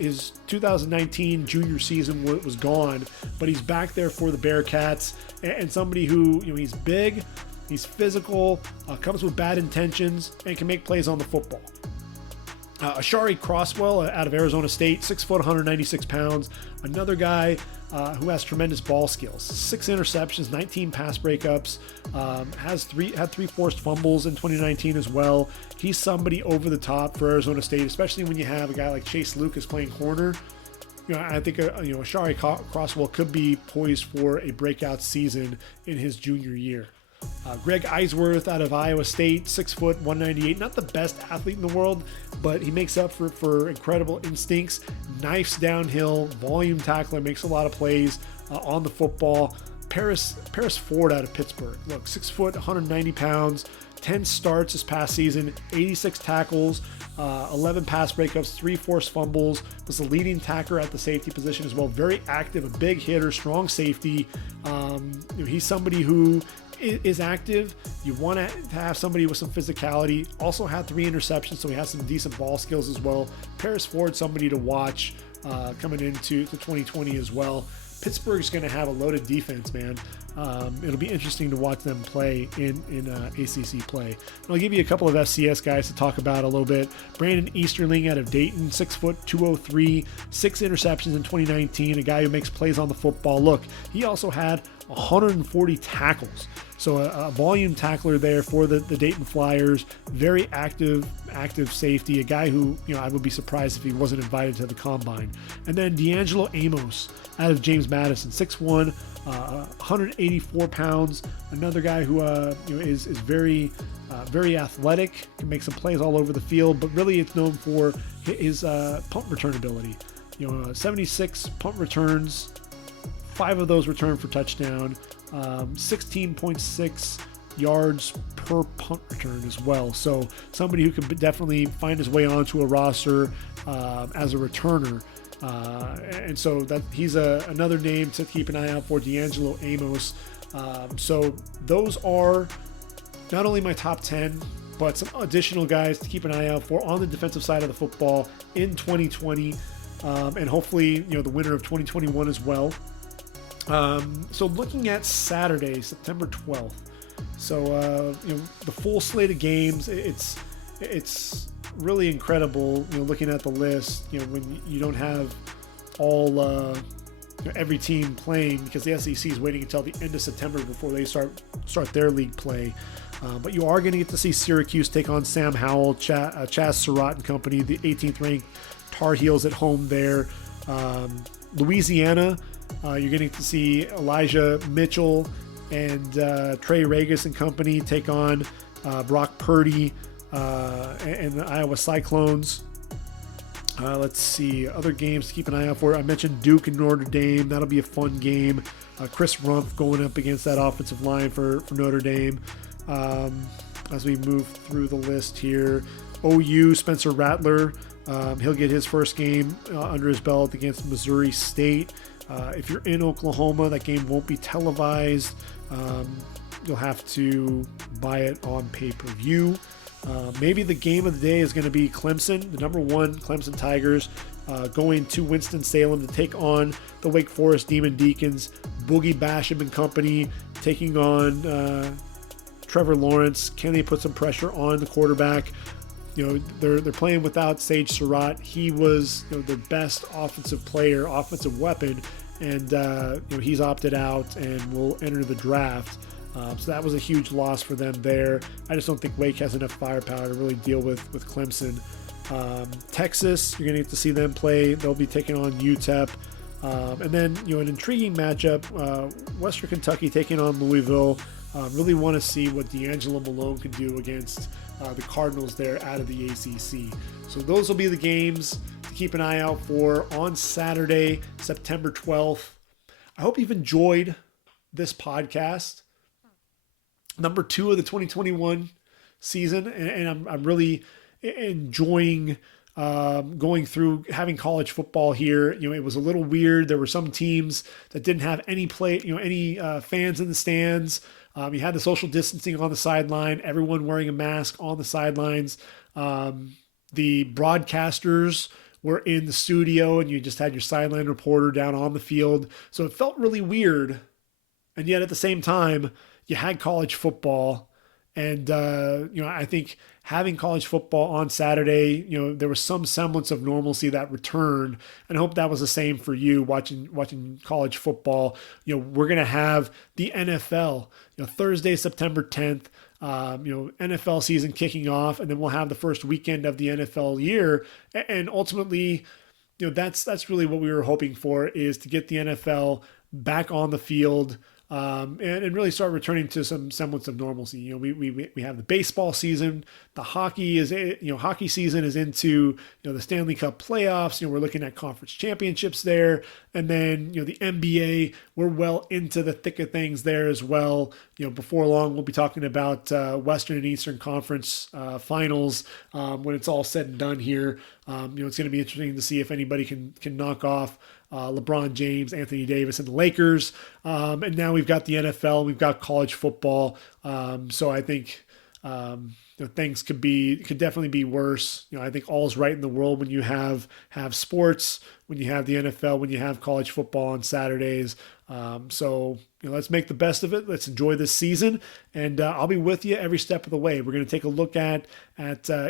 His 2019 junior season was gone, but he's back there for the Bearcats, and somebody who, he's big, he's physical, comes with bad intentions, and can make plays on the football. Ashari Crosswell out of Arizona State, 6 foot, 196 pounds. Another guy who has tremendous ball skills. 6 interceptions, 19 pass breakups. Had 3 forced fumbles in 2019 as well. He's somebody over the top for Arizona State, especially when you have a guy like Chase Lucas playing corner. I think Ashari Crosswell could be poised for a breakout season in his junior year. Greg Eisworth out of Iowa State, 6 foot, 198. Not the best athlete in the world, but he makes up for incredible instincts. Knifes downhill, volume tackler, makes a lot of plays on the football. Paris Ford out of Pittsburgh. Look, 6 foot, 190 pounds, 10 starts this past season, 86 tackles, 11 pass breakups, 3 forced fumbles. Was the leading tackler at the safety position as well. Very active, a big hitter, strong safety. He's somebody who is active. You want to have somebody with some physicality. Also had 3 interceptions, so he has some decent ball skills as well. Paris Ford, somebody to watch coming into 2020 as well. Pittsburgh's going to have a loaded defense, man. It'll be interesting to watch them play in ACC play. And I'll give you a couple of FCS guys to talk about a little bit. Brandon Easterling out of Dayton, 6 foot, 203, 6 interceptions in 2019. A guy who makes plays on the football. Look, he also had 140 tackles. So a volume tackler there for the Dayton Flyers. Very active safety. A guy who, I would be surprised if he wasn't invited to the combine. And then D'Angelo Amos out of James Madison, 6'1", 184 pounds. Another guy who is very athletic, can make some plays all over the field, but really it's known for his punt return ability. 76 punt returns, 5 of those returned for touchdown, 16.6 yards per punt return as well. So somebody who could definitely find his way onto a roster as a returner. And so that he's another name to keep an eye out for, D'Angelo Amos. So those are not only my top 10, but some additional guys to keep an eye out for on the defensive side of the football in 2020, and hopefully, the winner of 2021 as well. So looking at Saturday, September 12th. So, the full slate of games, it's really incredible, looking at the list, when you don't have all, every team playing, because the SEC is waiting until the end of September before they start their league play. But you are going to get to see Syracuse take on Sam Howell, Chaz Surratt and company, the 18th ranked Tar Heels at home there. Louisiana, you're getting to see Elijah Mitchell and Trey Regis and company take on Brock Purdy and the Iowa Cyclones. Let's see, other games to keep an eye out for. I mentioned Duke and Notre Dame. That'll be a fun game. Chris Rumpf going up against that offensive line for Notre Dame. As we move through the list here, OU, Spencer Rattler, he'll get his first game under his belt against Missouri State. If you're in Oklahoma, that game won't be televised. You'll have to buy it on pay-per-view. Maybe the game of the day is going to be Clemson, the number 1 Clemson Tigers, going to Winston-Salem to take on the Wake Forest Demon Deacons. Boogie Basham and company taking on Trevor Lawrence. Can they put some pressure on the quarterback? They're playing without Sage Surratt. He was their best offensive weapon, and he's opted out and will enter the draft. So that was a huge loss for them there. I just don't think Wake has enough firepower to really deal with Clemson. Texas, you're going to get to see them play. They'll be taking on UTEP. And then, an intriguing matchup, Western Kentucky taking on Louisville. Really want to see what D'Angelo Malone can do against the Cardinals there out of the ACC. So those will be the games to keep an eye out for on Saturday, September 12th. I hope you've enjoyed this podcast. Number 2 of the 2021 season, and I'm really enjoying going through having college football here. It was a little weird. There were some teams that didn't have any fans in the stands. You had the social distancing on the sideline, everyone wearing a mask on the sidelines. The broadcasters were in the studio, and you just had your sideline reporter down on the field. So it felt really weird. And yet at the same time, you had college football. And, I think having college football on Saturday, there was some semblance of normalcy that returned. And I hope that was the same for you watching college football. We're going to have the NFL, Thursday, September 10th, NFL season kicking off. And then we'll have the first weekend of the NFL year. And ultimately, that's really what we were hoping for, is to get the NFL back on the field. And really start returning to some semblance of normalcy. We have the baseball season, the hockey season is into, the Stanley Cup playoffs. We're looking at conference championships there. And then, the NBA, we're well into the thick of things there as well. Before long, we'll be talking about Western and Eastern Conference finals when it's all said and done here. It's going to be interesting to see if anybody can knock off LeBron James, Anthony Davis, and the Lakers. And now we've got the NFL, we've got college football. So I think things could definitely be worse. I think all's right in the world when you have sports, when you have the NFL, when you have college football on Saturdays. So let's make the best of it. Let's enjoy this season, and I'll be with you every step of the way. We're going to take a look at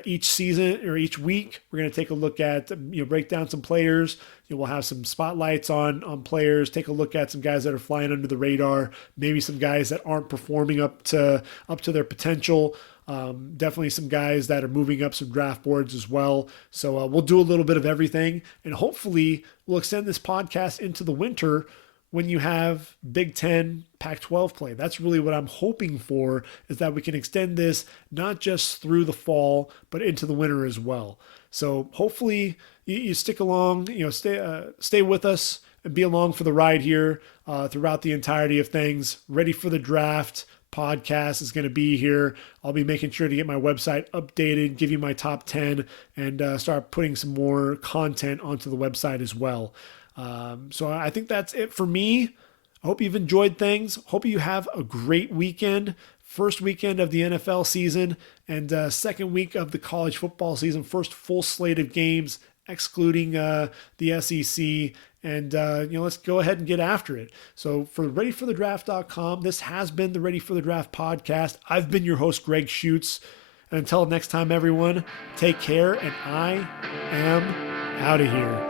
each season or each week. We're going to take a look at break down some players. We'll have some spotlights on players. Take a look at some guys that are flying under the radar. Maybe some guys that aren't performing up to their potential. Definitely some guys that are moving up some draft boards as well. So we'll do a little bit of everything, and hopefully we'll extend this podcast into the winter when you have Big Ten, Pac-12 play. That's really what I'm hoping for, is that we can extend this not just through the fall, but into the winter as well. So hopefully you stick along, stay with us and be along for the ride here throughout the entirety of things. Ready for the Draft podcast is going to be here. I'll be making sure to get my website updated, give you my top 10, and start putting some more content onto the website as well. So I think that's it for me. I hope you've enjoyed things. Hope you have a great weekend. First weekend of the NFL season and second week of the college football season. First full slate of games, excluding the SEC. And, let's go ahead and get after it. So for readyforthedraft.com, this has been the Ready for the Draft podcast. I've been your host, Gregg Schutze. And until next time, everyone, take care. And I am out of here.